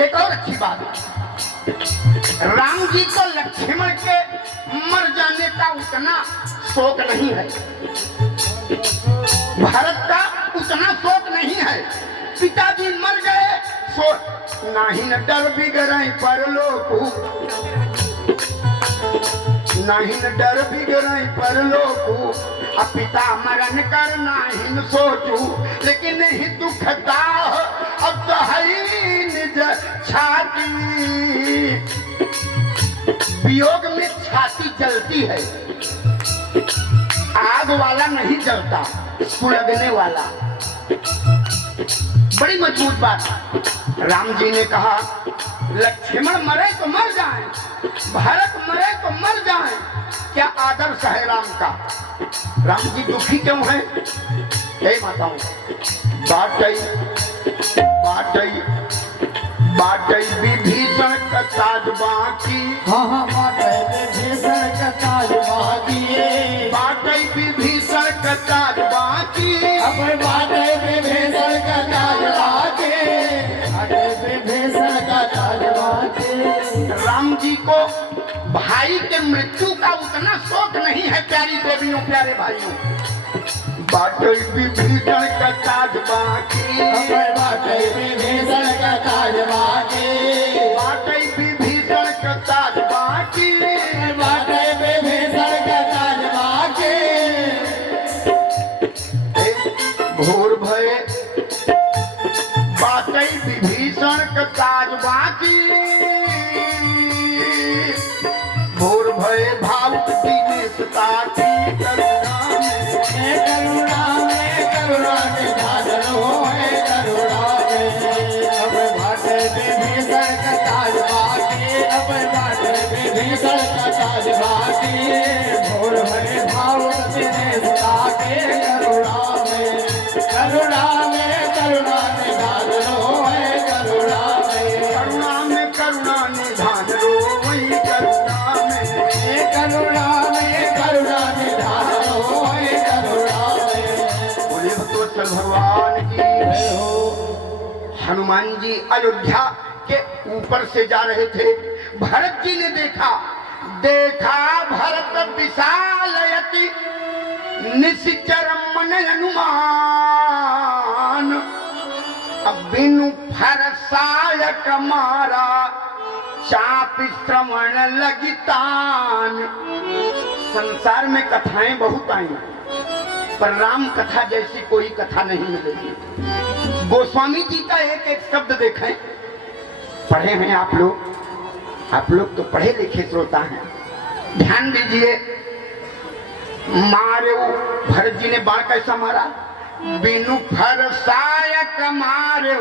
एक और अच्छी बात, राम जी को लक्ष्मण के मर जाने का उतना शोक नहीं है, भरत का उतना शोक नहीं है। पिताजी मर गए सो नाही न डर बिगड़े पर लोग नहीं न डर बिगड़ई पर लोकू अब पिता मरण कर नहीं न सोचू लेकिन नहीं दुखता अब तो है निज छाती वियोग में छाती जलती है आग वाला नहीं जलता सुलगने वाला बड़ी मजबूत बात राम जी ने कहा लक्ष्मण मरे तो मर जाए भरत मरे तो मर जाए क्या आदर्श है राम का राम जी दुखी क्यों है हे माताओं बाटई विभीषण का ताज बाकी हाँ बाटई विभीषण का ताज बाकी बाटई विभीषण का ताज बाकी अब बाटई विभीषण का ताज बाकी विभीषण का ताज बाकी राम जी को भाई के मृत्यु का उतना शोक नहीं है प्यारी देवियों प्यारे भाइयों बाटई विभीषण का ताज बाकी बाटई विभीषण का ताज बाकी बाटई विभीषण का ताज बाकी बाटई विभीषण का ताज बाकी घोर भय बाटई विभीषण का ताज बाकी घोर भय भावुक दीनेश ताकी करुणा में धारण हो करुणा में अब बाटई विभीषण का ताज बाकी अब बाटई विभीषण का ताज बाकी घोर भय भावुक दीनेश ताकी करुणा में धारण हो करुणा निधान रो वही करुणा में धारण हो करुणा में बोले भगवत्सल भगवान की हनुमान जी अयोध्या के ऊपर से जा रहे थे भरत जी ने देखा भरत विशालयति निश्चर मन हनुमान अब बिनु फरसाय कमारा चाप श्रवण लगितान संसार में कथाएं बहुत आई पर राम कथा जैसी कोई कथा नहीं मिलेगी गोस्वामी जी का एक एक शब्द देखें पढ़े हैं आप लोग तो पढ़े लिखे श्रोता हैं ध्यान दीजिए मारे भरत जी ने बाण कैसा मारा बिनु फरसायक मारे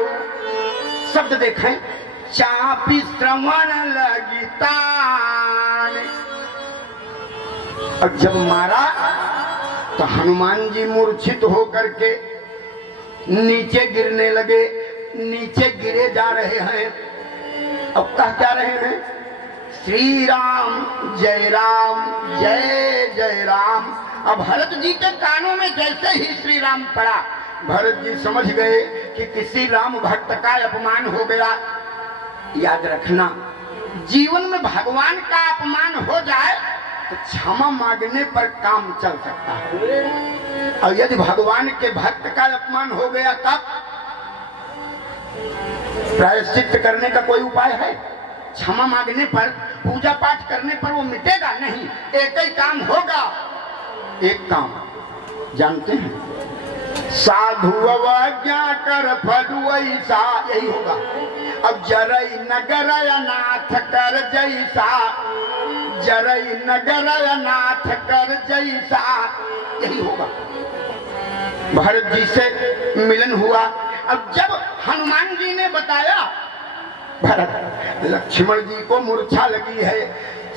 शब्द देखें चापी श्रवण लगितान और जब मारा तो हनुमान जी मूर्छित होकर के नीचे गिरने लगे नीचे गिरे जा रहे हैं अब कह क्या रहे हैं श्री राम जय जय राम अब भरत जी के कानों में जैसे ही श्री राम पड़ा भरत जी समझ गए कि किसी राम भक्त का अपमान हो गया याद रखना जीवन में भगवान का अपमान हो जाए तो क्षमा मांगने पर काम चल सकता है और यदि भगवान के भक्त का अपमान हो गया तब प्रायश्चित करने का कोई उपाय है क्षमा मांगने पर पूजा पाठ करने पर वो मिटेगा नहीं एक ही काम होगा एक काम जानते हैं साधु अवज्ञा कर फलु ऐसा यही होगा अब जरई नगर नाथ कर जैसा जरई नगर नाथ कर जैसा यही होगा भरत जी से मिलन हुआ अब जब हनुमान जी ने बताया भरत लक्ष्मण जी को मूर्छा लगी है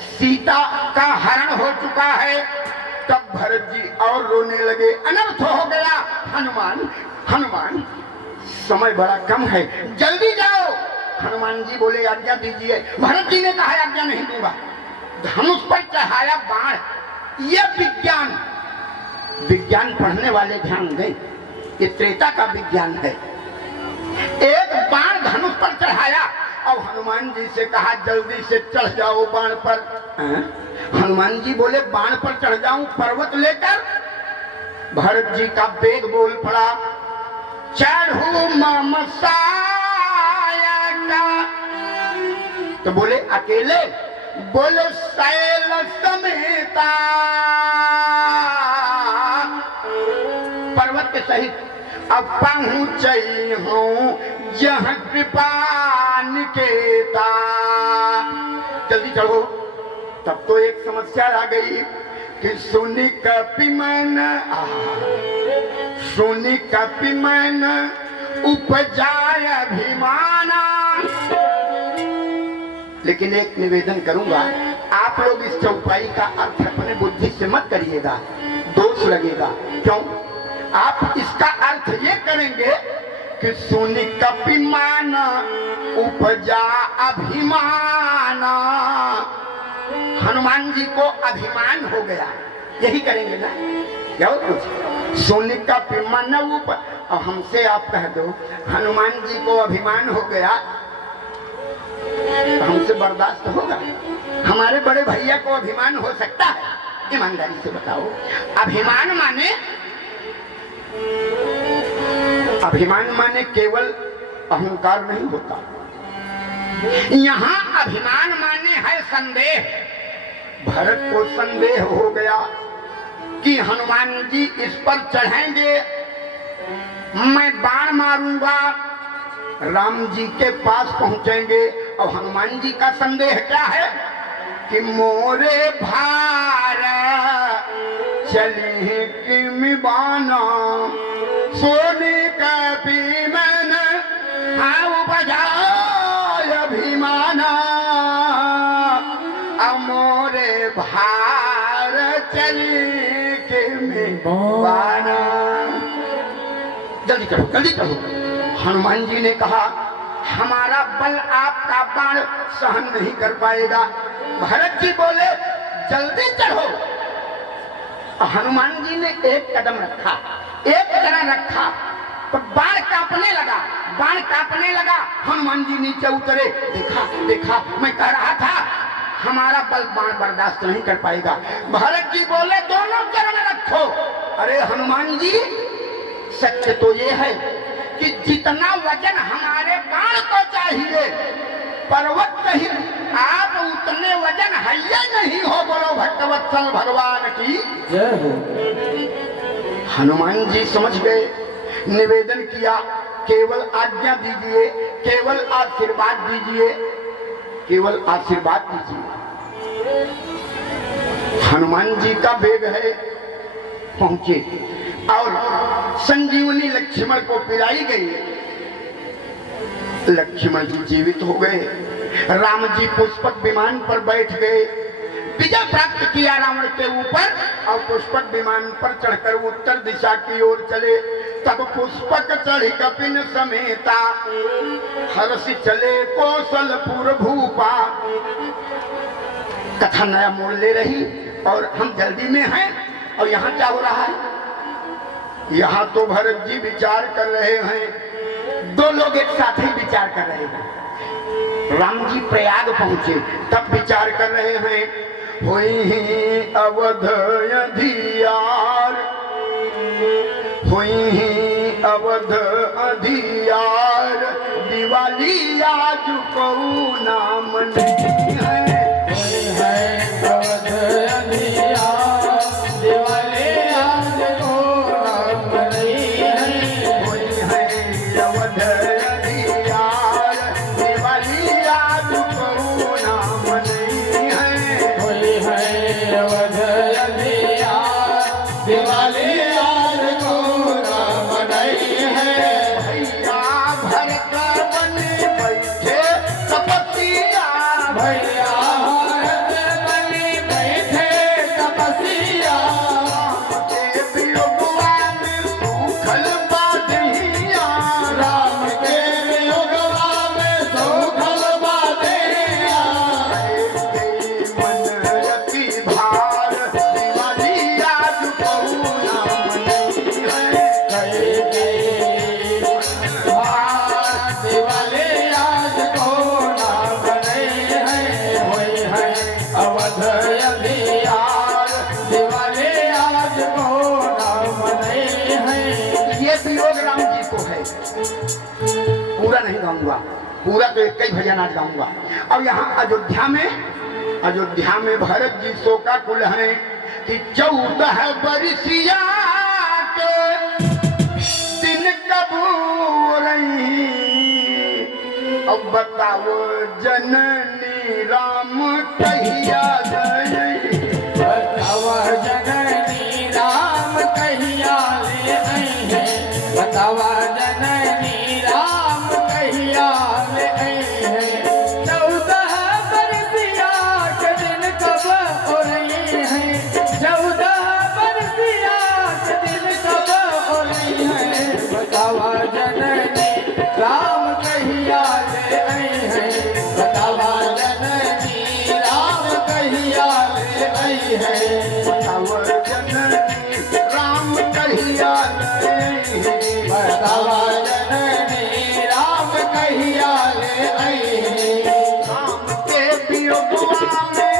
सीता का हरण हो चुका है तब भरत जी और रोने लगे अनर्थ हो गया हनुमान समय बड़ा कम है जल्दी जाओ हनुमान जी बोले आज्ञा दीजिए भरत जी ने कहा आज्ञा नहीं दूंगा धनुष पर चढ़ाया बाण यह विज्ञान पढ़ने वाले ध्यान दें ये त्रेता का विज्ञान है एक बाण धनुष पर चढ़ाया और हनुमान जी से कहा जल्दी से चढ़ जाओ बाण पर हनुमान जी बोले बाण पर चढ़ जाऊं पर्वत लेकर भरत जी का वेग बोल पड़ा चढ़ू ममसाया तो बोले अकेले बोले शैल समेता पर्वत के सहित अब पहुंचई हूँ जहाँ कृपा निकेता। जल्दी चढ़ो। तब तो एक समस्या आ गई कि सुनी कपिमन उपजाय अभिमाना। लेकिन एक निवेदन करूंगा, आप लोग इस चौपाई का अर्थ अपने बुद्धि से मत करिएगा, दोष लगेगा। क्यों? आप इसका अर्थ ये करेंगे कि सुनी कपिमान उपजा अभिमान, हनुमान जी को अभिमान हो गया, यही करेंगे ना? क्या कुछ सोने का पिमान ऊपर, और हमसे आप कह दो हनुमान जी को अभिमान हो गया, तो हमसे बर्दाश्त होगा? हमारे बड़े भैया को अभिमान हो सकता है? ईमानदारी से बताओ। अभिमान माने केवल अहंकार नहीं होता, यहाँ अभिमान माने है संदेह। भरत को संदेह हो गया कि हनुमान जी इस पर चढ़ेंगे, मैं बाण मारूंगा, राम जी के पास पहुंचेंगे। और हनुमान जी का संदेह क्या है कि मोरे भार चली कि बाना सोने का भी मैंने बजाय अभिमाना, मोरे भार चली के में बाना। जल्दी चलो, जल्दी चलो। हनुमान जी ने कहा हमारा बल आपका बाण सहन नहीं कर पाएगा। भरत जी बोले जल्दी चढ़ो। हनुमान जी ने एक कदम रखा, एक कदम रखा तो बाण कांपने लगा। हनुमान जी नीचे उतरे, देखा मैं कह रहा था हमारा बल बाण बर्दाश्त नहीं कर पाएगा। भरत जी बोले दोनों चरण रखो। अरे हनुमान जी, सत्य तो ये है कि जितना वजन हमारे बाण को चाहिए पर्वत कहीं, आप उतने वजन है नहीं हो। बोलो भक्तवत्सल भगवान की जय हो। हनुमान जी समझ गए, निवेदन किया केवल आज्ञा दीजिए, केवल आशीर्वाद दीजिए, केवल आशीर्वाद दीजिए। हनुमान जी का वेग है, पहुंचे और संजीवनी लक्ष्मण को पिलाई गई। लक्ष्मण जी जीवित हो गए। राम जी पुष्पक विमान पर बैठ गए, विजय प्राप्त किया रावण के ऊपर, और पुष्पक विमान पर चढ़कर उत्तर दिशा की ओर चले। तब पुष्पक चढ़ी कपिन समेता, हर्ष चले कौशलपुर भूपा। कथा नया मोड़ ले रही और हम जल्दी में हैं। और यहाँ क्या हो रहा है? यहाँ तो भरत जी विचार कर रहे हैं, दो लोग एक साथ ही विचार कर रहे हैं। राम जी प्रयाग पहुंचे, तब विचार कर रहे हैं हुई अवध अधियार, हुई अवध अधियार, दिवाली आज को नाम नहीं है। अवध अधियार, दिवाली आज को नाम नहीं है। हुई है अवध अधियार, दिवाली आज को नाम नहीं है। हुई है अवध अधियार, दिवाली आज को नाम नहीं है। भैया भरत बने बैठे तपस्या, भैया पूरा तो एक ही भजन आज गाऊंगा। और यहाँ अयोध्या में अयोध्या में भरत जी शोका कुल हैं कि 14 बरसिया के दिन कबूर अब बताओ जननी राम कहिया गई बतावा जननी राम कहिया ले आई है बतावा जननी राम कहिया ले आई है 14 बरसिया के दिन कब हो रही है 14 बरसिया के दिन कब हो रही है बतावा जननी राम कहिया ले आई है बतावा जननी राम कहिया ले आई है बताओ जननी राम कहिया गई बतावा जननी राम कहिया ले आई है राम के वियोगवा में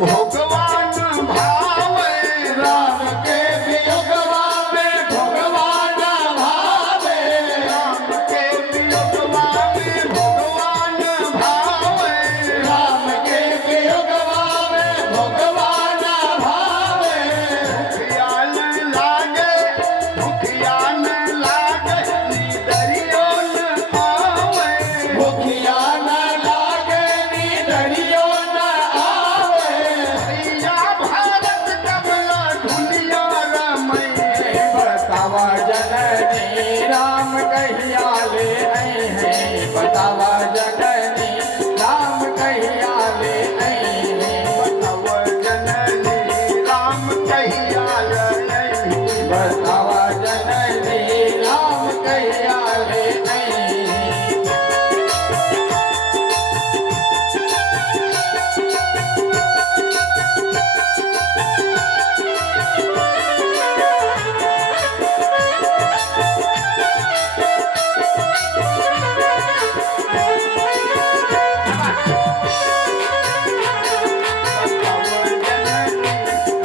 भगवान भावे राम के वियोगवा में भगवान भावे राम के वियोगवा में भगवान भावे राम के वियोगवा में भगवान भावे मुखियान लागे मुखियान लागे दरियो न आवे मुखिया न लागे नी दरियो न आवे भैया भारत कमला ढूंढिया रमई बतावा जननी राम कहिया ले आई है बतावा जननी राम कहिया ले आई है बताओ जननी राम कहिया गई बतावा जननी राम कहिया ले आई है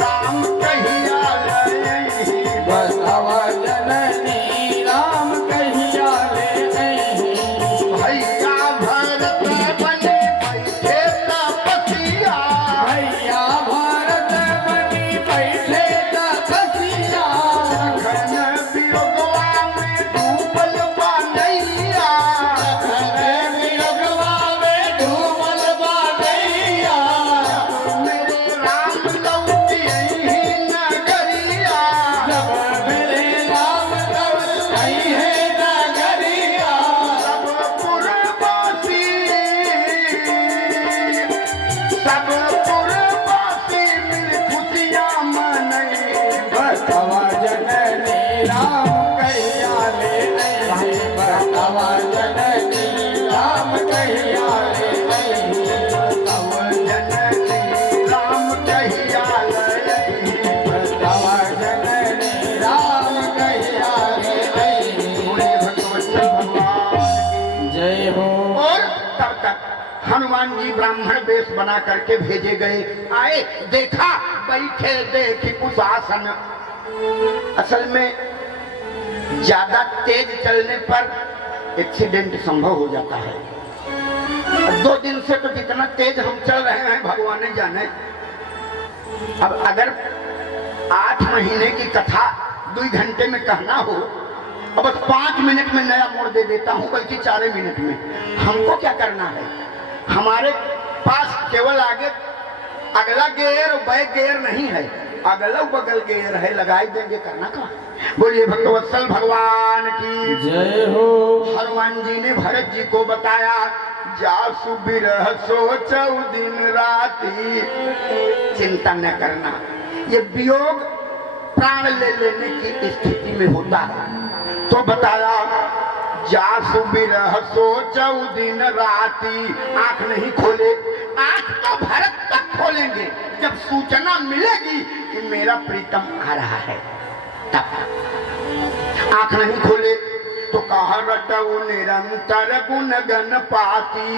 राम कहिया गई बतावा जननी राम कहिया ले आई है भैया भरत बने बैठे तपसिया भैया भारत बनी बैठे तपसिया घन वियोगवा में डूबल बनैया घन वियोगवा में डूबल बाटैया मेरे राम लौटियहि नगरिया जब मिले राम तब आई है नगरिया सब पुरवासी मिल खुशियाँ मनई बतावा जननी राम कहिया ले आई है बतावा जननी राम कहिया ले आई है बताओ जननी राम कहिया गई बतावा जननी राम कहिया ले आई है बोलिए भगवत भगवान जय हो और तब तक हनुमान जी ब्राह्मण वेश बना करके भेजे गए आए देखा बैठे देखी उस आसन असल में ज्यादा तेज चलने पर एक्सीडेंट संभव हो जाता है 2 दिन से तो कितना तेज हम चल रहे हैं भगवान ने जाने अब अगर 8 महीने की कथा 2 घंटे में कहना हो अब बस 5 मिनट में नया मोड़ दे देता हूँ बल्कि 4 मिनट में हमको क्या करना है हमारे पास केवल आगे अगला गेयर और बैक गेयर नहीं है अगला बगल गेयर है लगाई देंगे करना का बोलिए भक्तवत्सल भगवान की जय हो हनुमान जी ने भरत जी को बताया जा सुबिरह सोचौ दिन राती चिंता न करना ये वियोग प्राण ले लेने की स्थिति में होता है तो बताया जा सुबिरह सोचौ दिन राती आंख नहीं खोले आंख तो भरत तक खोलेंगे जब सूचना मिलेगी कि मेरा प्रीतम आ रहा है तब आंख नहीं खोले तो कहा रटऊ निरंतर गुण गण पाती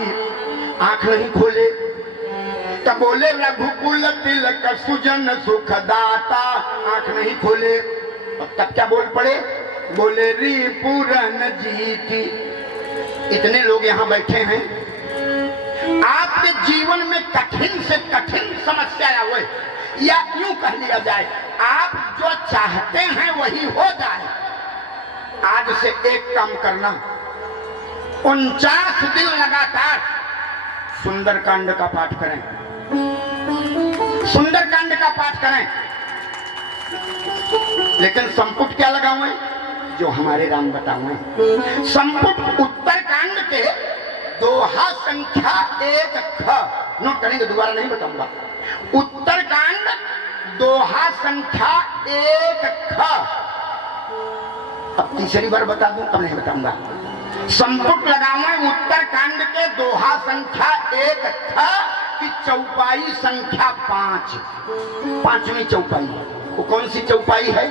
आंख नहीं खोले तब बोले रघुकुल तिलक सुजन सुखदाता आंख नहीं खोले और तब क्या बोल पड़े बोले रिपुरन जीती इतने लोग यहाँ बैठे हैं आपके जीवन में कठिन से कठिन समस्या आवे, या यूं कह लिया जाए आप जो चाहते हैं वही हो जाए। आज से एक काम करना, 49 दिन लगातार सुंदरकांड का पाठ करें, सुंदरकांड का पाठ करें। लेकिन संपुट क्या लगाऊं? जो हमारे राम बताऊं। संपुट उत्तरकांड के दोहा संख्या 1 ख, नोट करेंगे, दोबारा नहीं बताऊंगा। उत्तरकांड दोहा संख्या 1 ख। अब तीसरी बार बता दूं, अब नहीं बताऊंगा। संपुट लगाऊं उत्तरकांड के दोहा संख्या 1 ख की चौपाई संख्या 5, 5वीं चौपाई। वो कौन सी चौपाई है?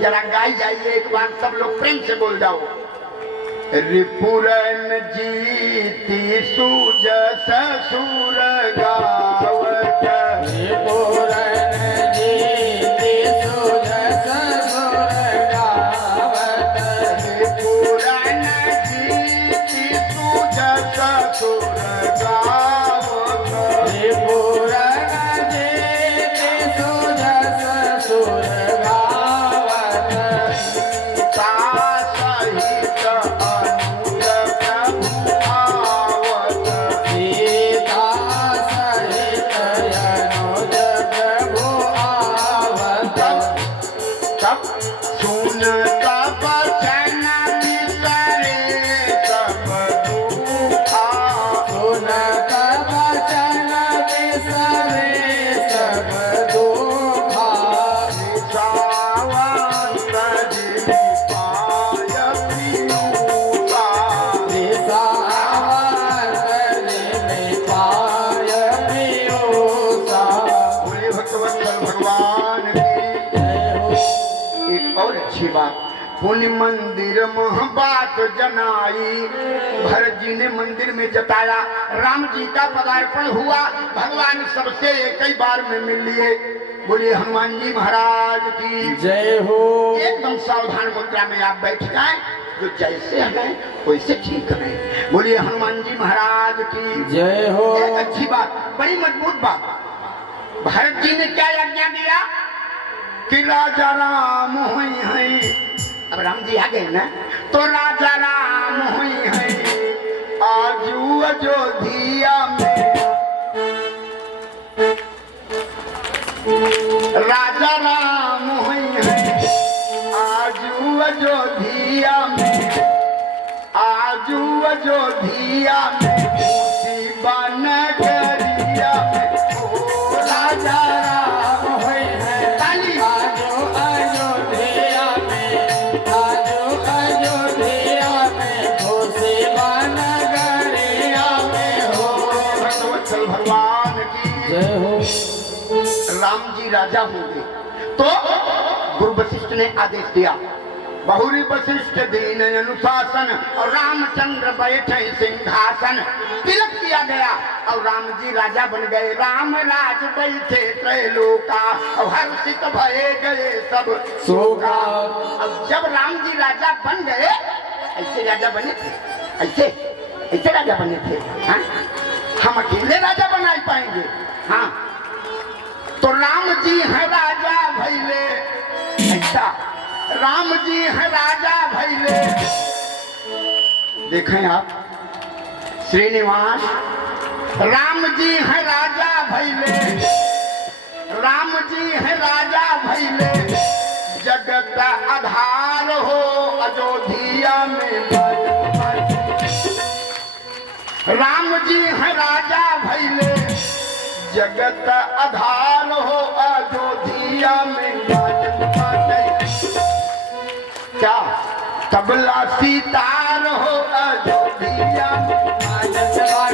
जरा गाई जाइए एक बार, सब लोग प्रेम से बोल जाओ। रिपुरन जीती सूज ससुर गावत, रिपुरन जीती सूज ससुर गावत, रिपुरन जीती सूज ससुर गावत, रिपुरन जीती सूज ससुर गावत, सहित अनुज प्रभु आवत, सीता सहित अनुज प्रभु आवत। तब सुनता बचन बिसरे सब दुखा, सुनत वचन बिसरे सब दुखा, सावंत जी पाय प्रियुता, निसावंत में पाय प्रियोसा। बोले भक्तवत्सल भगवान की। जय हो। एक और अच्छी बात, पुण्य मंदिर मह बात जनाई, भरत जी ने मंदिर में जताया, राम जी का पदार्पण हुआ, भगवान सबसे एक ही बार में मिल लिए। बोलिए हनुमान जी महाराज की जय हो। एकदम सावधान मुद्रा में आप बैठ जाएं, जो जैसे हैं वैसे ठीक है। बोलिए हनुमान जी महाराज की जय हो। एक अच्छी बात, बड़ी मजबूत बात। भरत जी ने क्या आज्ञा दिया कि राजा राम हुई हैं। अब राम जी आ गए ना, तो राजा राम हुई हैं आजू अयोध्या में, राजा राम हुई हैं आजू अयोध्या में, आजू अयोध्या में बनगरिया में, ओ राजा राम होय है ताली। आजो अयोध्या में, आजो अयोध्या में, घोषे बनगरिया में हो। भगवत्सल भगवान की जय हो। राम जी राजा होंगे तो गुरु वशिष्ठ ने आदेश दिया, बहुरी वशिष्ठ दीन अनुशासन, और रामचंद्र बैठे सिंहासन, तिलक किया गया और राम जी राजा बन गए। राम राज बैठे त्रैलोका, और हर्षित भये गए सब सोगा। अब जब राम जी राजा बन गए, ऐसे राजा बने थे, ऐसे राजा बने थे, हाँ? हम अकेले राजा बना ही पाएंगे? हाँ, तो राम जी है राजा भैले, ऐसा राम जी है राजा भैले। देखें आप, श्रीनिवास, राम जी है राजा भैले, राम जी है राजा भैले, जगत आधार हो अयोध्या में। राम जी है राजा भैले, जगत आधार हो अयोध्या में। क्या तबला सीतार हो अयोध्या में, तबला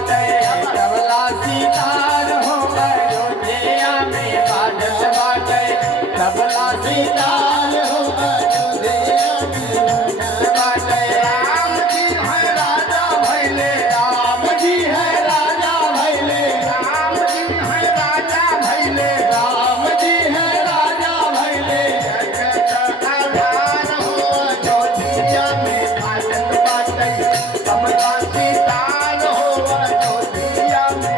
सीतार हो अयोध्या में, बाजत बाटे तबला सीतार हो अयोध्या में, बाटे। राम जी है राजा भैले, राम जी है राजा भैले, राम जी है राजा भैले, राम जी है राजा भैले, जगत आधार हो अयोध्या में। बाजत बाटे तबला सीतार हो अयोध्या में।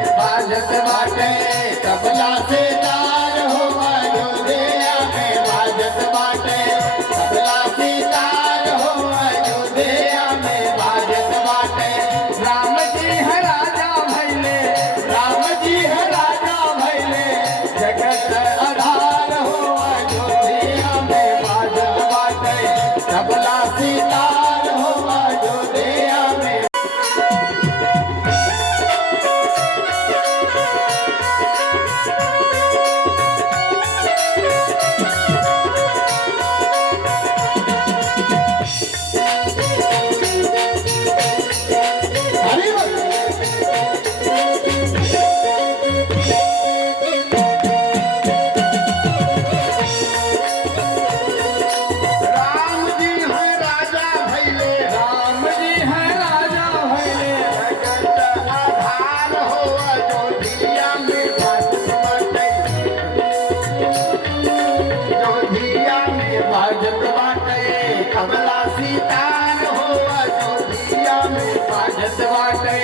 बाजत बाटे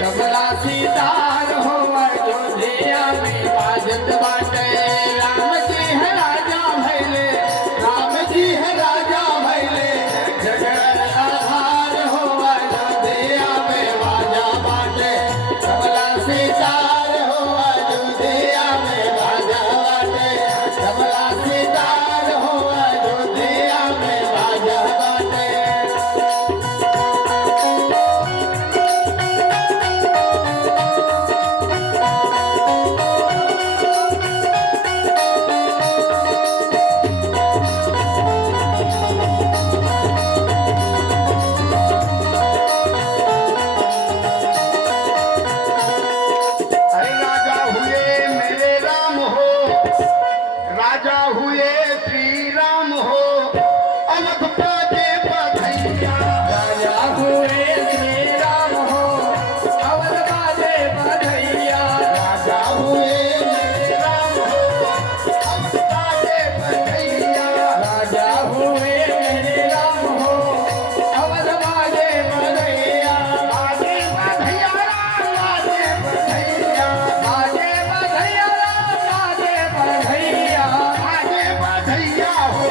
तबला सीतार हो अयोध्या में बाजत बाटे राम जी है राजा भैले राम जी है राजा भैले जगत आधार हो अयोध्या में बाजा बाटे तबला सीतार हो अयोध्या में बाजा बाटे तबला सीतार हो अयोध्या में बाजा बाटे अरे राजा हुए मेरे राम हो, राजा हुए श्री राम हो, अवध पाजे बधैया। राजा हुए श्री राम हो अवध बाजे बधैया राजा हुए मेरे राम हो, अवध पाजे बधैया। राजा हुए मेरे राम हो अवध बाजे बधैया बाजे बधैया राम, बाजे बधैया। बाजे बधैया राम बाजे बधैया बाजे बधैया हो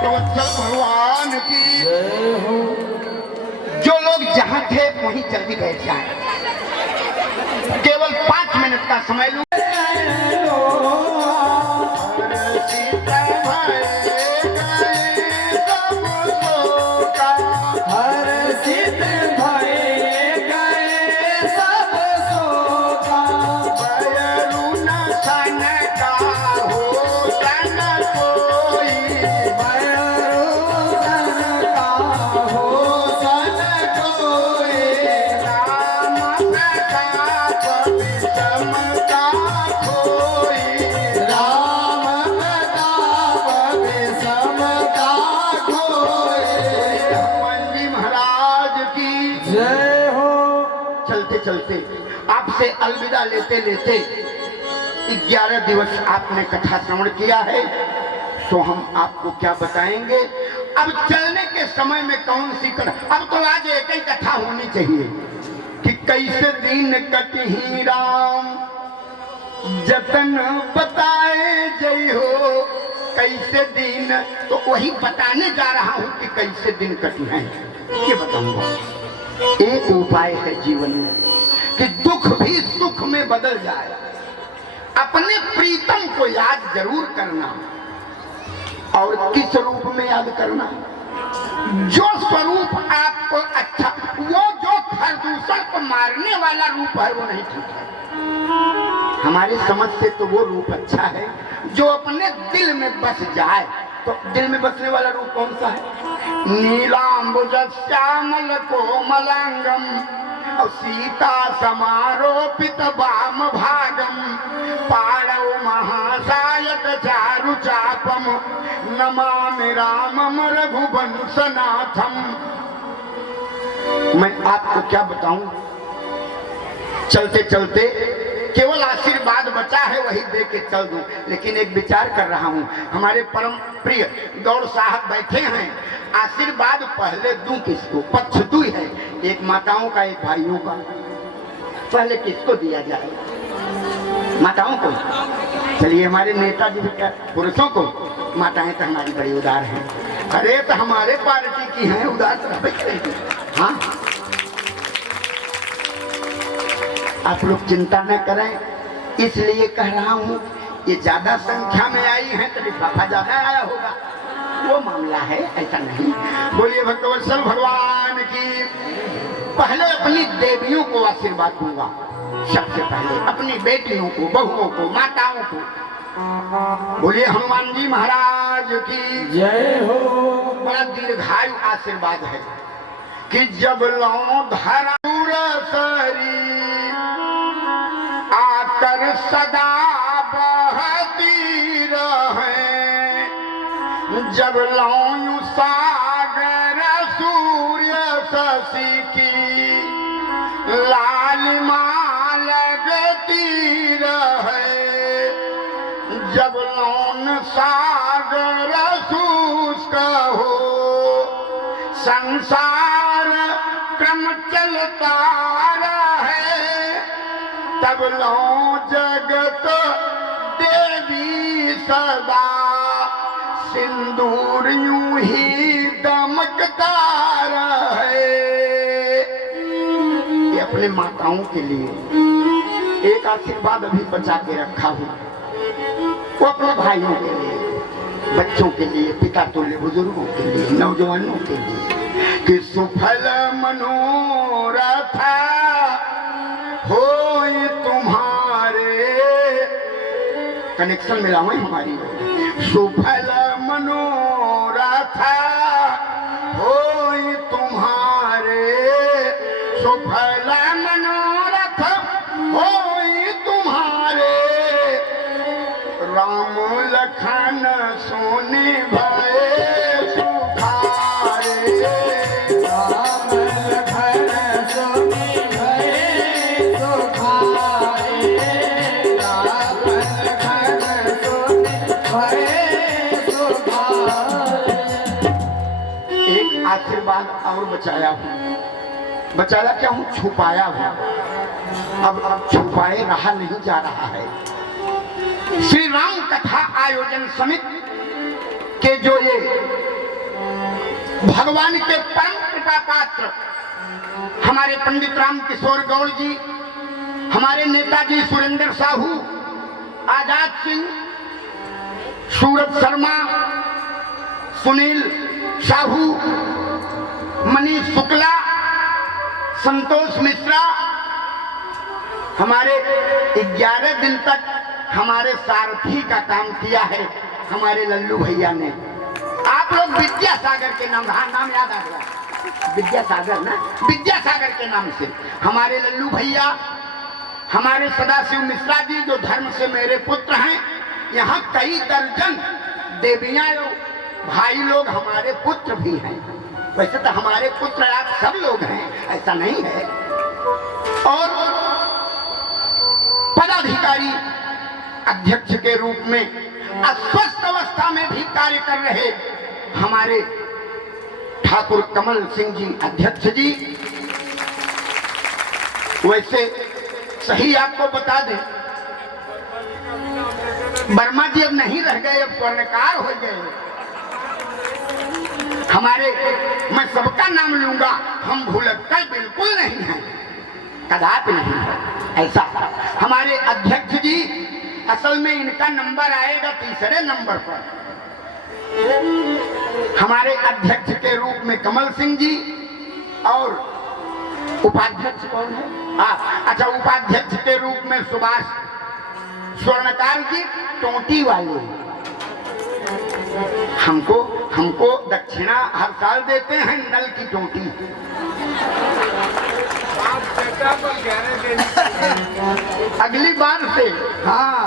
भक्तवत्सल भगवान की जो लोग जहां थे वहीं जल्दी बैठ जाए। केवल 5 मिनट का समय लूं। चलते आपसे अलविदा लेते लेते 11 दिवस आपने कथा श्रवण किया है, तो हम आपको क्या बताएंगे। अब चलने के समय में कौन सी कथा, अब तो आज एक ही कथा होनी चाहिए कि कैसे दिन कटही राम जतन बताए जय हो, कैसे दिन, तो वही बताने जा रहा हूं कि कैसे दिन कटना है। ये बताऊंगा। एक उपाय है जीवन में कि दुख भी सुख में बदल जाए। अपने प्रीतम को याद जरूर करना, और किस रूप में याद करना, जो स्वरूप आपको अच्छा, वो जो खरदूषण को मारने वाला रूप है वो नहीं ठीक है। हमारी समझ से तो वो रूप अच्छा है जो अपने दिल में बस जाए। तो दिल में बसने वाला रूप कौन सा है? नीलांबुज श्यामल कोमलांगम सीता समारोपित वाम भागम पाणव महासायक चारु चापम नमामि रामम रघुवंशनाथम। मैं आपको क्या बताऊं, चलते चलते केवल आशीर्वाद बचा है वही दे के चल दूं, लेकिन एक विचार कर रहा हूं। हमारे परम प्रिय गौड़ साहब बैठे हैं, आशीर्वाद पहले दूं किसको? पक्ष दू है, एक माताओं का एक भाइयों का। पहले किसको दिया जाए? माताओं को। चलिए हमारे नेताजी भी क्या, पुरुषों को। माताएं तो हमारी बड़ी उदार हैं। अरे तो हमारे पार्टी की हैं, उदार तो करेंगे। हाँ, आप लोग चिंता न करें, इसलिए कह रहा हूं। ये ज्यादा संख्या में आई है तो लिफाफा ज्यादा आया होगा, वो मामला है, ऐसा नहीं। बोलिए भक्तवत्सल भगवान की। पहले अपनी देवियों को आशीर्वाद दूंगा, सबसे पहले अपनी बेटियों को, बहुओं को, माताओं को। बोलिए हनुमान जी महाराज की जय हो। बड़ा दीर्घायु आशीर्वाद है कि जब लौ धरा सरी आकर सदा बहती रहे, जब लौ सागर सूर्य शशि की लालिमा लगती रहे, जब लौन सागर शुष्क हो संसार क्रम चलता रहे, तब लो जगत देवी सदा सिंदूर यूं ही दमकता रहे। ये अपने माताओं के लिए एक आशीर्वाद अभी बचा के रखा हूं, वो अपने भाइयों के लिए, बच्चों के लिए, पिता तुल्य बुजुर्गों के लिए, नौजवानों के लिए कि सुफल मनोरथ होय तुम्हारे। कनेक्शन मिला हुआ हमारी। सुफल मनोरथ होय तुम्हारे, सुफल मनोरथ होय तुम्हारे, राम लखन सोने भये सुखारे, राम लखन सोने भये सुखारे, राम लखन सोने भये सुखारे। एक आशीर्वाद और बचाया हूँ, बचाया क्या हूँ, छुपाया हूँ। अब छुपाए रहा नहीं जा रहा है। श्री राम कथा आयोजन समिति के जो ये भगवान के परम कृपा पात्र हमारे पंडित राम किशोर गौड़ जी, हमारे नेताजी सुरेंद्र साहू, आजाद सिंह, सूरज शर्मा, सुनील साहू, मनीष शुक्ला, संतोष मिश्रा, हमारे 11 दिन तक हमारे सारथी का काम किया है हमारे लल्लू भैया ने। आप लोग विद्यासागर के नाम, हाँ नाम याद आ गया, विद्यासागर ना, विद्यासागर के नाम से हमारे लल्लू भैया, हमारे सदाशिव मिश्रा जी जो धर्म से मेरे पुत्र हैं, यहाँ कई दर्जन देवियां भाई लोग हमारे पुत्र भी हैं। वैसे तो हमारे पुत्र आप सब लोग हैं, ऐसा नहीं है। और पदाधिकारी अध्यक्ष के रूप में अस्वस्थ अवस्था में भी कार्य कर रहे हमारे ठाकुर कमल सिंह जी अध्यक्ष जी। वैसे सही आपको बता दें, वर्मा जी अब नहीं रह गए, अब स्वर्णकार हो गए हमारे। मैं सबका नाम लूंगा, हम भूलक्कड़ बिल्कुल नहीं है, कदापि नहीं है ऐसा। हमारे अध्यक्ष जी, असल में इनका नंबर आएगा 3रे नंबर पर। हमारे अध्यक्ष के रूप में कमल सिंह जी और उपाध्यक्ष कौन है? अच्छा, उपाध्यक्ष के रूप में सुभाष स्वर्णकार जी, टोटी वाले। हमको दक्षिणा हर साल देते हैं, नल की टोटी। अगली बार से हाँ,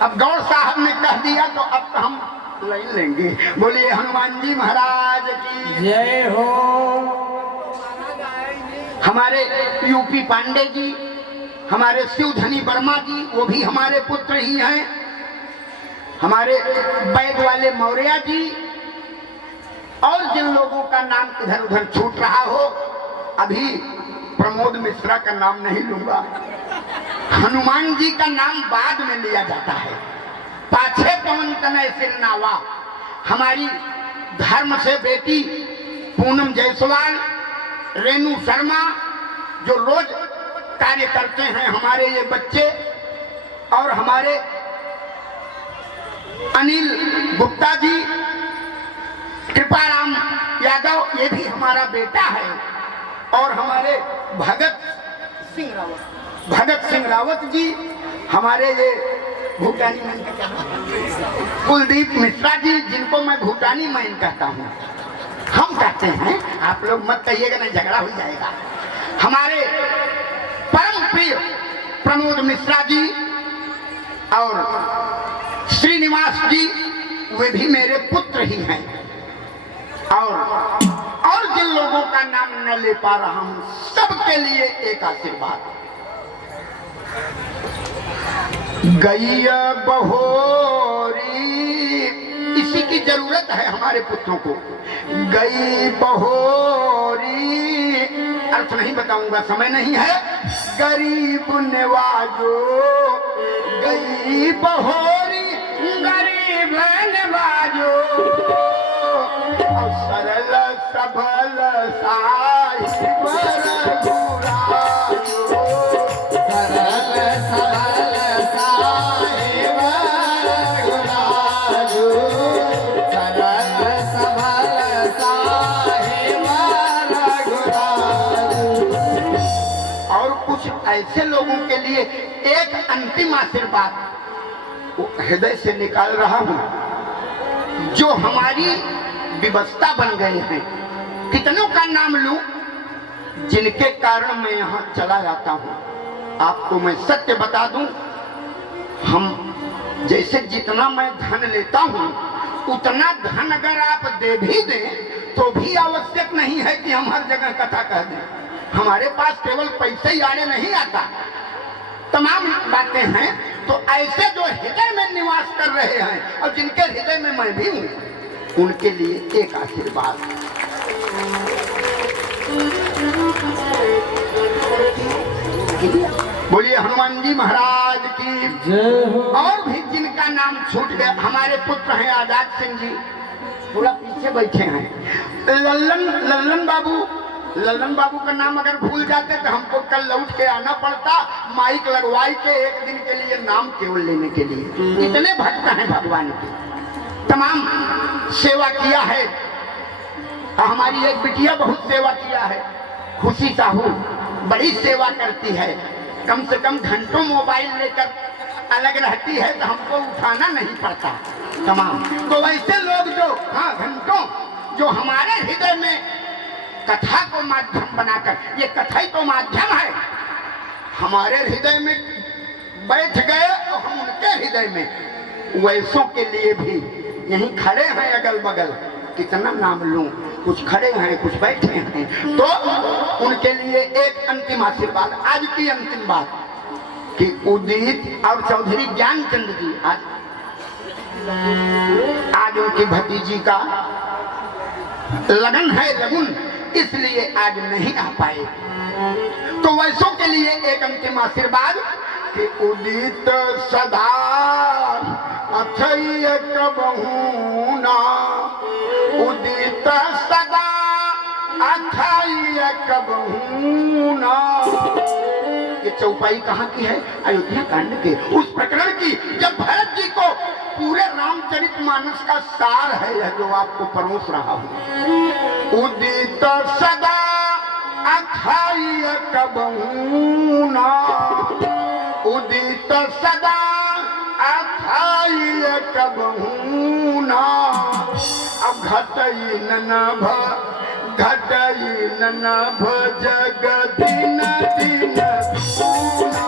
अब गौड़ साहब ने कह दिया तो अब हम ले लेंगे। बोलिए हनुमान जी महाराज की जय हो। हमारे यूपी पांडे जी, हमारे शिवधनी वर्मा जी, वो भी हमारे पुत्र ही हैं। हमारे बैग वाले मौर्य जी, और जिन लोगों का नाम इधर उधर छूट रहा हो, अभी प्रमोद मिश्रा का नाम नहीं लूंगा, हनुमान जी का नाम बाद में लिया जाता है। पाछे पवन तनय सिर नावा, हमारी धर्म से बेटी पूनम जायसवाल, रेणु शर्मा जो रोज कार्य करते हैं, हमारे ये बच्चे, और हमारे अनिल गुप्ता जी, कृपाराम यादव, ये भी हमारा बेटा है। और हमारे भगत सिंह रावत जी, हमारे ये भूटानी मैन का क्या नाम, कुलदीप मिश्रा जी, जिनको मैं भूटानी मैन कहता हूँ, हम कहते हैं, आप लोग मत कहिएगा, नहीं झगड़ा हो जाएगा। हमारे परम प्रिय प्रमोद मिश्रा जी और श्रीनिवास जी, वे भी मेरे पुत्र ही हैं। और जिन लोगों का नाम न ले पा रहा हूं, सबके लिए एक आशीर्वाद। गैया बहोरी, इसी की जरूरत है हमारे पुत्रों को। गई बहोरी, अर्थ नहीं बताऊंगा, समय नहीं है। गरीब नवाजो, गई बहोरी, गरीब नवाजो, सरल सबल साहिब रघुराजो, सरल सबल साहिब रघुराजो, सरल सबल साहिब रघुराजो। और कुछ ऐसे लोगों के लिए एक अंतिम आशीर्वाद हृदय से निकाल रहा हूं, जो हमारी व्यवस्था बन गए हैं। कितनों का नाम लूं, जिनके कारण मैं यहाँ चला जाता हूँ। आपको मैं सत्य बता दूं, हम जैसे जितना मैं धन लेता हूँ, उतना धन अगर आप दे भी दें तो भी आवश्यक नहीं है कि हम हर जगह कथा कह दें। हमारे पास केवल पैसे ही आने नहीं आता, तमाम बातें हैं। तो ऐसे जो हृदय में निवास कर रहे हैं और जिनके हृदय में मैं भी हूँ, उनके लिए एक आशीर्वाद। बोलिए हनुमान जी महाराज की जय हो। और भी जिनका नाम छूट गया, हमारे पुत्र हैं आजाद सिंह जी, थोड़ा पीछे बैठे हैं। लल्लन बाबू का नाम अगर भूल जाते तो हमको कल लौट के आना पड़ता, माइक लगवाई के एक दिन के लिए नाम केवल लेने के लिए। इतने भक्त हैं भगवान के, तमाम सेवा किया है। हमारी एक बिटिया बहुत सेवा किया है, खुशी साहू बड़ी सेवा करती है, कम से कम घंटों मोबाइल लेकर अलग रहती है तो हमको उठाना नहीं पड़ता तमाम। तो वैसे लोग जो हाँ घंटों जो हमारे हृदय में कथा को माध्यम बनाकर, ये कथा ही तो माध्यम है, हमारे हृदय में बैठ गए तो हम उनके हृदय में, वैसों के लिए भी यहीं खड़े हैं अगल बगल, कितना नाम लूं, कुछ खड़े हैं कुछ बैठे हैं, तो उनके लिए एक अंतिम आशीर्वाद। आज की अंतिम बात कि उदित और चौधरी ज्ञानचंद जी आज उनकी भतीजी का लगन है, लगुन, इसलिए आज नहीं आ पाए। तो वैसों के लिए एक अंतिम आशीर्वाद कि उदित सदा अथई कबहूना, उदित सदा अथई कबहूना। ये चौपाई कहाँ की है? अयोध्या कांड के उस प्रकरण की, जब भरत जी को पूरे रामचरितमानस का सार है यह जो आपको परोस रहा हूं। उदित सदा अथई कबहूना, उदित सदा अथई कबहूना। अब घटई नभ जग दिन दिन दूना,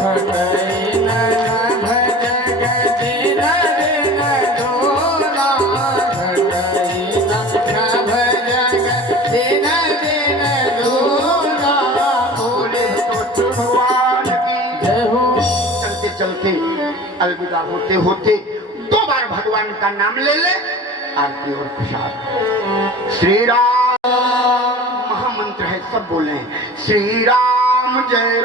घटई नभ जग दिन दिन दूना, घटई नभ जग दिन दिन दूना। बोले तो भगवान की जय हो। चलते चलते अलविदा होते होते 2 बार भगवान का नाम ले ले, आरती और प्रसाद। श्री राम महामंत्र है, सब बोले श्री राम जय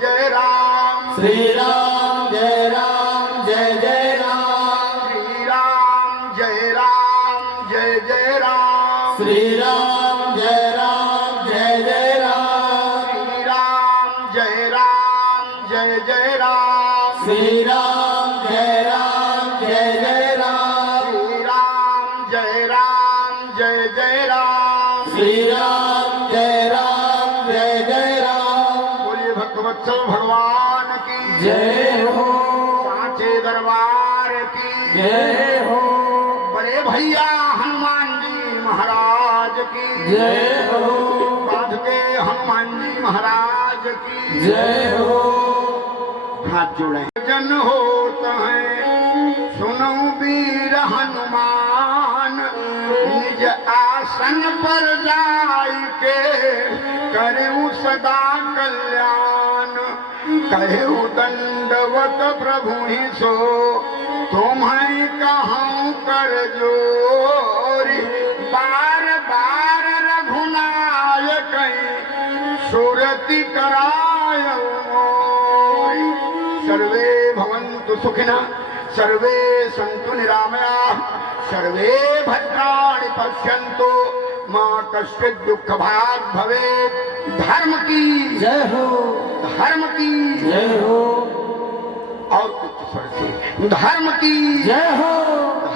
जय राम, श्री राम जय राम जय जय राम, श्री राम जय जय राम, श्री राम जय राम जय जय राम, श्री राम जय जय राम, श्री राम जय राम जय जय राम, श्री राम जय जय राम, श्री राम जय राम जय जय राम। बोलिए भक्तवत्सल भगवान की जय हो, सांचे दरबार की जय हो, बड़े भैया हनुमान जी महाराज की जय हो, बाध के हनुमान जी महाराज की जय हो। हाथ जोड़े। जन होता है सुनो वीर हनुमान, निज आसन पर जाय के करेऊ सदा कल्याण, कहेऊ दंडवत प्रभु ही सो, तुम्हें कहूँ कर जोरी, बार बार रघुनायक सुरति करायो। सर्वे भवन्तु सुखिनः, सर्वे सन्तु निरामयाः, सर्वे भद्राणि पश्यन्तु, मां कश्चित् दुःख भाग् भवेत्। धर्म की जय हो, धर्म की जय हो, और कुछ स्वर से धर्म की जय हो,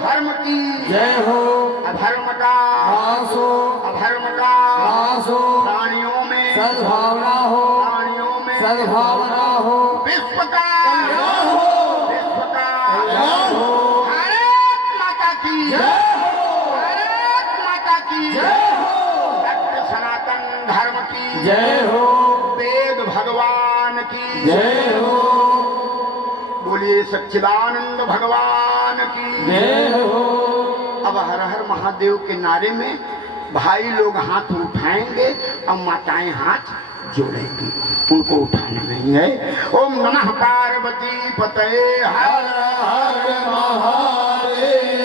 धर्म की जय हो। अधर्म का आसो, अधर्म का आसो, प्राणियों में सद्भावना हो, प्राणियों में सद्भावना हो, विश्व का कल्याण हो, विश्व का कल्याण हो। भारत माता की जय हो, भारत माता की जय हो, सत्य सनातन धर्म की जय हो, वेद भगवान की जय हो, बोलिए सच्चिदानंद भगवान की जय हो। अब हर हर महादेव के नारे में भाई लोग हाथ उठाएंगे और माताएं हाथ जोड़ेंगी, उनको उठाना नहीं है। ओम नमः पार्वती पतये हर हर महादेव,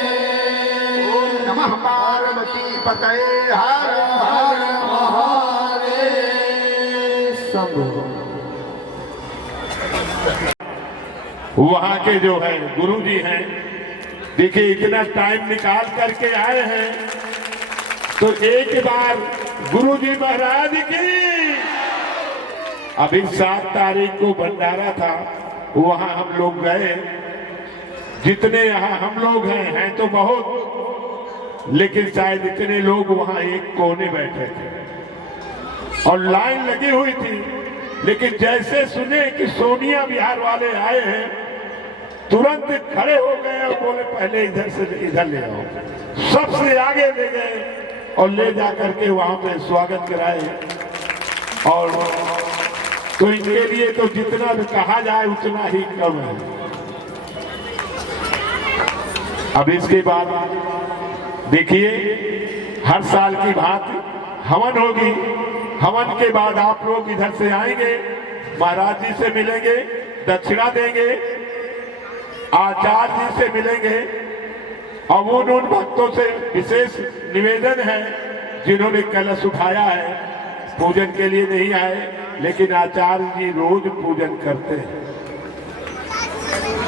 ओम नमः पार्वती पतये हर हर महादेव। सब वहाँ के जो है गुरु जी हैं देखिए इतना टाइम निकाल करके आए हैं, तो एक बार गुरु जी महाराज की। अभी 7 तारीख को भंडारा था, वहां हम लोग गए। जितने यहाँ हम लोग हैं तो बहुत, लेकिन शायद इतने लोग वहां एक कोने बैठे थे और लाइन लगी हुई थी। लेकिन जैसे सुने कि सोनिया विहार वाले आए हैं, तुरंत खड़े हो गए और बोले पहले इधर से इधर ले आओ। सबसे आगे ले गए और ले जा करके वहां पे स्वागत कराए। और तो इनके लिए तो जितना भी कहा जाए उतना ही कम है। अब इसके बाद देखिए हर साल की भांति हवन होगी। हवन के बाद आप लोग इधर से आएंगे, महाराज जी से मिलेंगे, दक्षिणा देंगे, आचार्य जी से मिलेंगे। और उन भक्तों से विशेष निवेदन है जिन्होंने कलश उठाया है, पूजन के लिए नहीं आए, लेकिन आचार्य जी रोज पूजन करते हैं,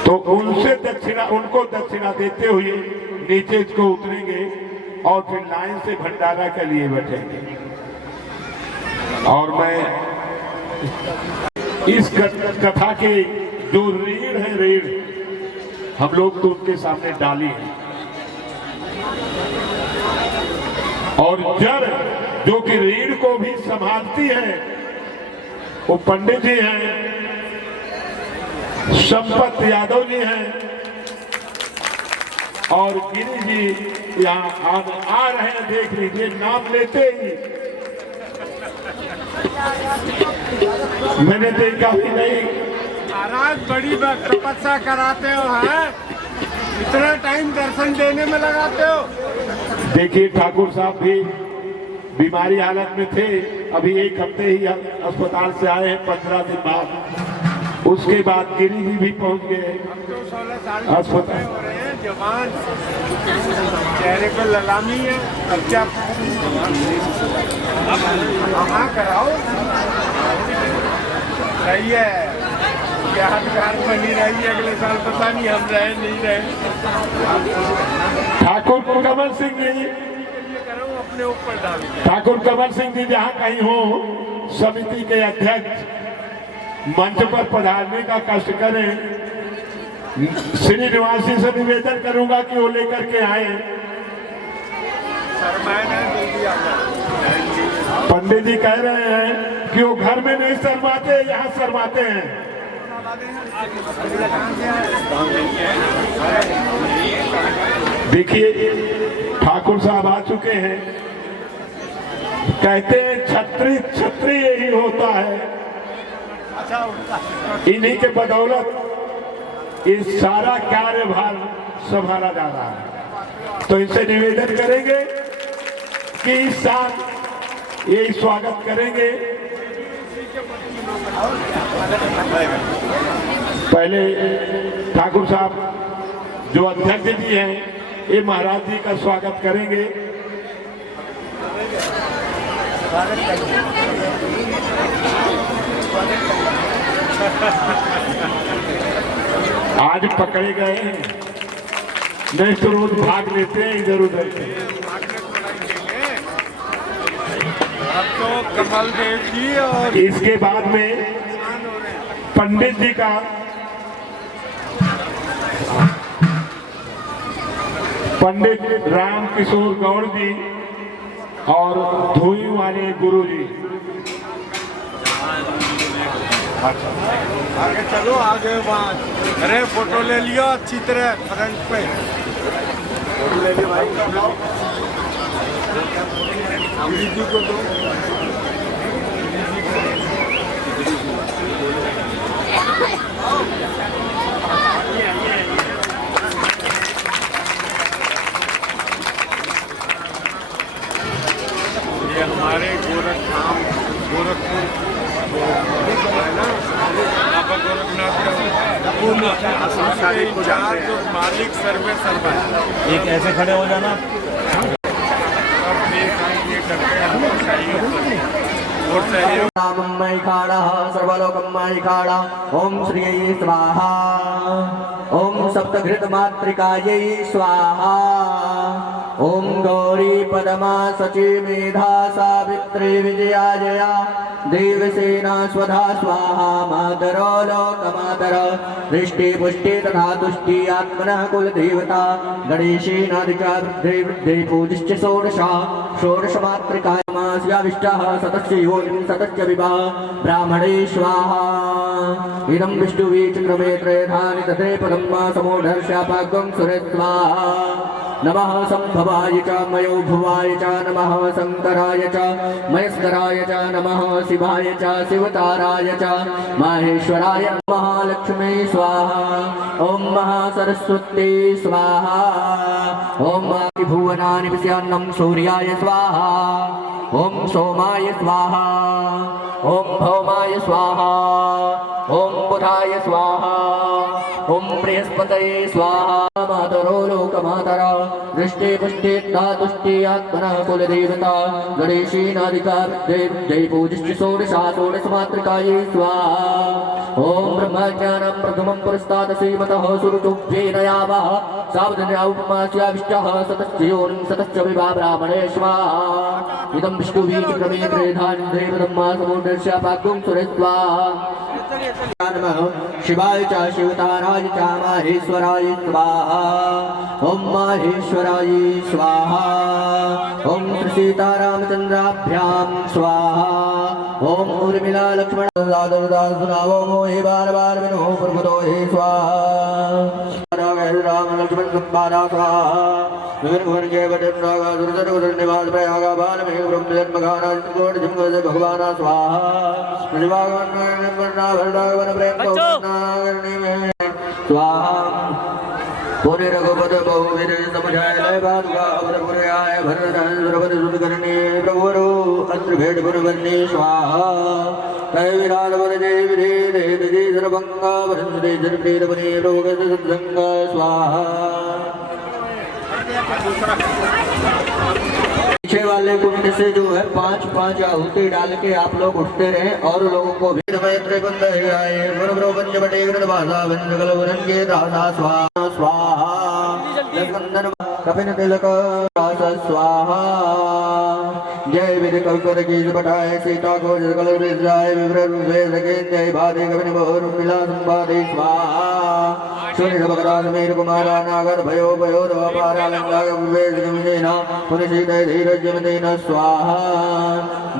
तो उनसे दक्षिणा, उनको दक्षिणा देते हुए नीचे को उतरेंगे और फिर लाइन से भंडारा के लिए बैठेंगे। और मैं इस कथा के जो रीढ़ है, रीढ़ हम लोग तो उनके सामने डाली है, और जड़ जो कि रीढ़ को भी संभालती है वो पंडित जी हैं, संपत यादव जी हैं, और गिरी जी यहाँ आ रहे हैं। देख लीजिए, नाम लेते ही मैंने देखा भी नहीं। महाराज बड़ी तपस्या कराते हो, है इतना टाइम दर्शन देने में लगाते हो। देखिए ठाकुर साहब भी बीमारी हालत में थे, अभी 1 हफ्ते ही अस्पताल से आए हैं, 15 दिन बाद। उसके बाद गिरी जी भी पहुंच गए अस्पताल। हो रहे हैं जवान, चेहरे पर ललामी है, अब क्या हाँ कराओ, सही है। यादगार बनी रही है, अगले साल पता नहीं हम रहे नहीं रहे। ठाकुर कमल सिंह जी, अपने ऊपर डाल, ठाकुर कमल सिंह जी जहाँ कहीं हो, समिति के अध्यक्ष मंच पर पधारने का कष्ट करें। श्री निवासी से निवेदन करूंगा कि वो लेकर के आए। पंडित जी कह रहे हैं कि वो घर में नहीं शर्माते, यहाँ शर्माते हैं। देखिए ठाकुर साहब आ चुके हैं। कहते हैं छत्री छत्री यही होता है, इन्हीं के बदौलत इस सारा कार्यभार संभाला जा रहा है। तो इनसे निवेदन करेंगे कि इस साल यही स्वागत करेंगे। पहले ठाकुर साहब जो अध्यक्ष जी हैं, ये महाराज जी का स्वागत करेंगे। आज पकड़े गए हैं, नहीं तो रोज भाग लेते हैं इधर उधर से। अब तो कमल देव जी और इसके बाद में पंडित जी का पंडित राम किशोर गौड़ जी और धोई वाले गुरु जी। आगे चलो, आगे बात। अरे फोटो ले लियो अच्छी तरह फ्रंट पे, फोटो ले लियो भाई। जी को दो। ये हमारे गोरखपुर है ना, बाबा गोरखनाथ का इंचार्ज और मालिक सर्वे सर्वा। एक ऐसे खड़े हो जाना। सर्वलोकमयिकाड़ा ओम श्री स्वाहा ओम सप्तघृतमातृकायै स्वाहा ॐ गौरी पदमा सची मेधा सावित्री विजया जया देवसेना स्वधा स्वाहा मातरो लोकमातर दृष्टि पुष्टि तथा तुष्टि आत्मनः कुलदेवता गणेशेनादिका वृद्धे वृद्धे पूजिश्च षोडशमातृकामास्याविष्टः सतस्य योनिं सतस्य विवाह ब्राह्मणे स्वाहा इदं विष्णुवीचक्रमे त्रयधानि तथे पदं मा समोढर्ष्यापाग्वं सुरे स्वाहा नमः संभवाय च मयोभुवाय च नमः शंकराय च महेश्वराय च नमः शिवाय च शिवताराय च माहेश्वराय नमः लक्ष्मी स्वाहा ॐ महासरस्वती स्वाहा ॐ भुवनानि विषयान्नं सूर्याय स्वाहा ॐ सोमाय स्वाहा ॐ भौमाय स्वाहा ॐ बुधाय स्वाहा ॐ बृहस्पतये स्वाहा मातरो लोकमातर दृष्टि पुष्टि तुष्टि आत्मनः कुलदेवता गणेशेनादिका वृद्धे पूजिश्च षोडशमातृकायै स्वाहा ॐ ब्रह्मज्ञानं प्रथमं पुरस्तात् श्रीमतः सुरुचुभ्येन यावः सावधान्या उपमास्याविष्टः सतस्य योनिं सतस्य विवा ब्राह्मणे स्वाहा इदं विष्णुवीचक्रमे त्रयधानि देवदम्मा समुद्रस्यापाग्वं सुरे स्वाहा नमः शिवाय च शिवताराय च माहेश्वराय स्वाहा ॐ माहेश्वराय स्वाहा ॐ श्री सीतारामचन्द्राभ्यां स्वाहा ॐ उर्मिला लक्ष्मण सुनावो मोहि बार बार विनो प्रभुतो हे स्वाहा राम लक्ष्मण संपादा स्वाहा विभिन्न भुवन के वचन रागा दुर्जन उदर निवास प्रयागा बाल में ब्रह्म जन्म गाना कोट जिम से भगवान स्वाहा निवागन करना भरदावन प्रेम को करने में स्वाहा पूरे रघुपत बहुवीर समझाए लय बादुका अवर पुरे आए भरदान सुरपति सुत करने प्रभुरो अत्र भेद पुरवन्नी स्वाहा कय विराट वर जय विधि देव जी सर्वंगा वरंदे जन प्रीत बने रोग सत्संग स्वाहा पीछे वाले कुंड से जो है 5-5 आहुति डाल के आप लोग उठते रहे और लोगों को भी स्वाहा कपिन तिलक स्वाहा जय विधि कल्पर की पटाए सीता को जल जाए विवरण जय भादे कपिन बहुर मिला संवादे स्वाहा सूर्य भगवान मेर कुमारा नागर भयो भयो द्वापारा लंका विवेश गमिनेना पुनिशीते धीरज मदेना स्वाहा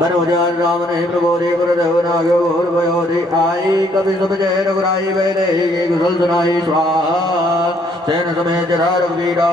बनोजान राम ने प्रबोधे पुरदेव नागो भोर भयो दे आई कवि सब जय रघुराई वैदे कुशल सुनाई स्वाहा सेन समेत रघुवीरा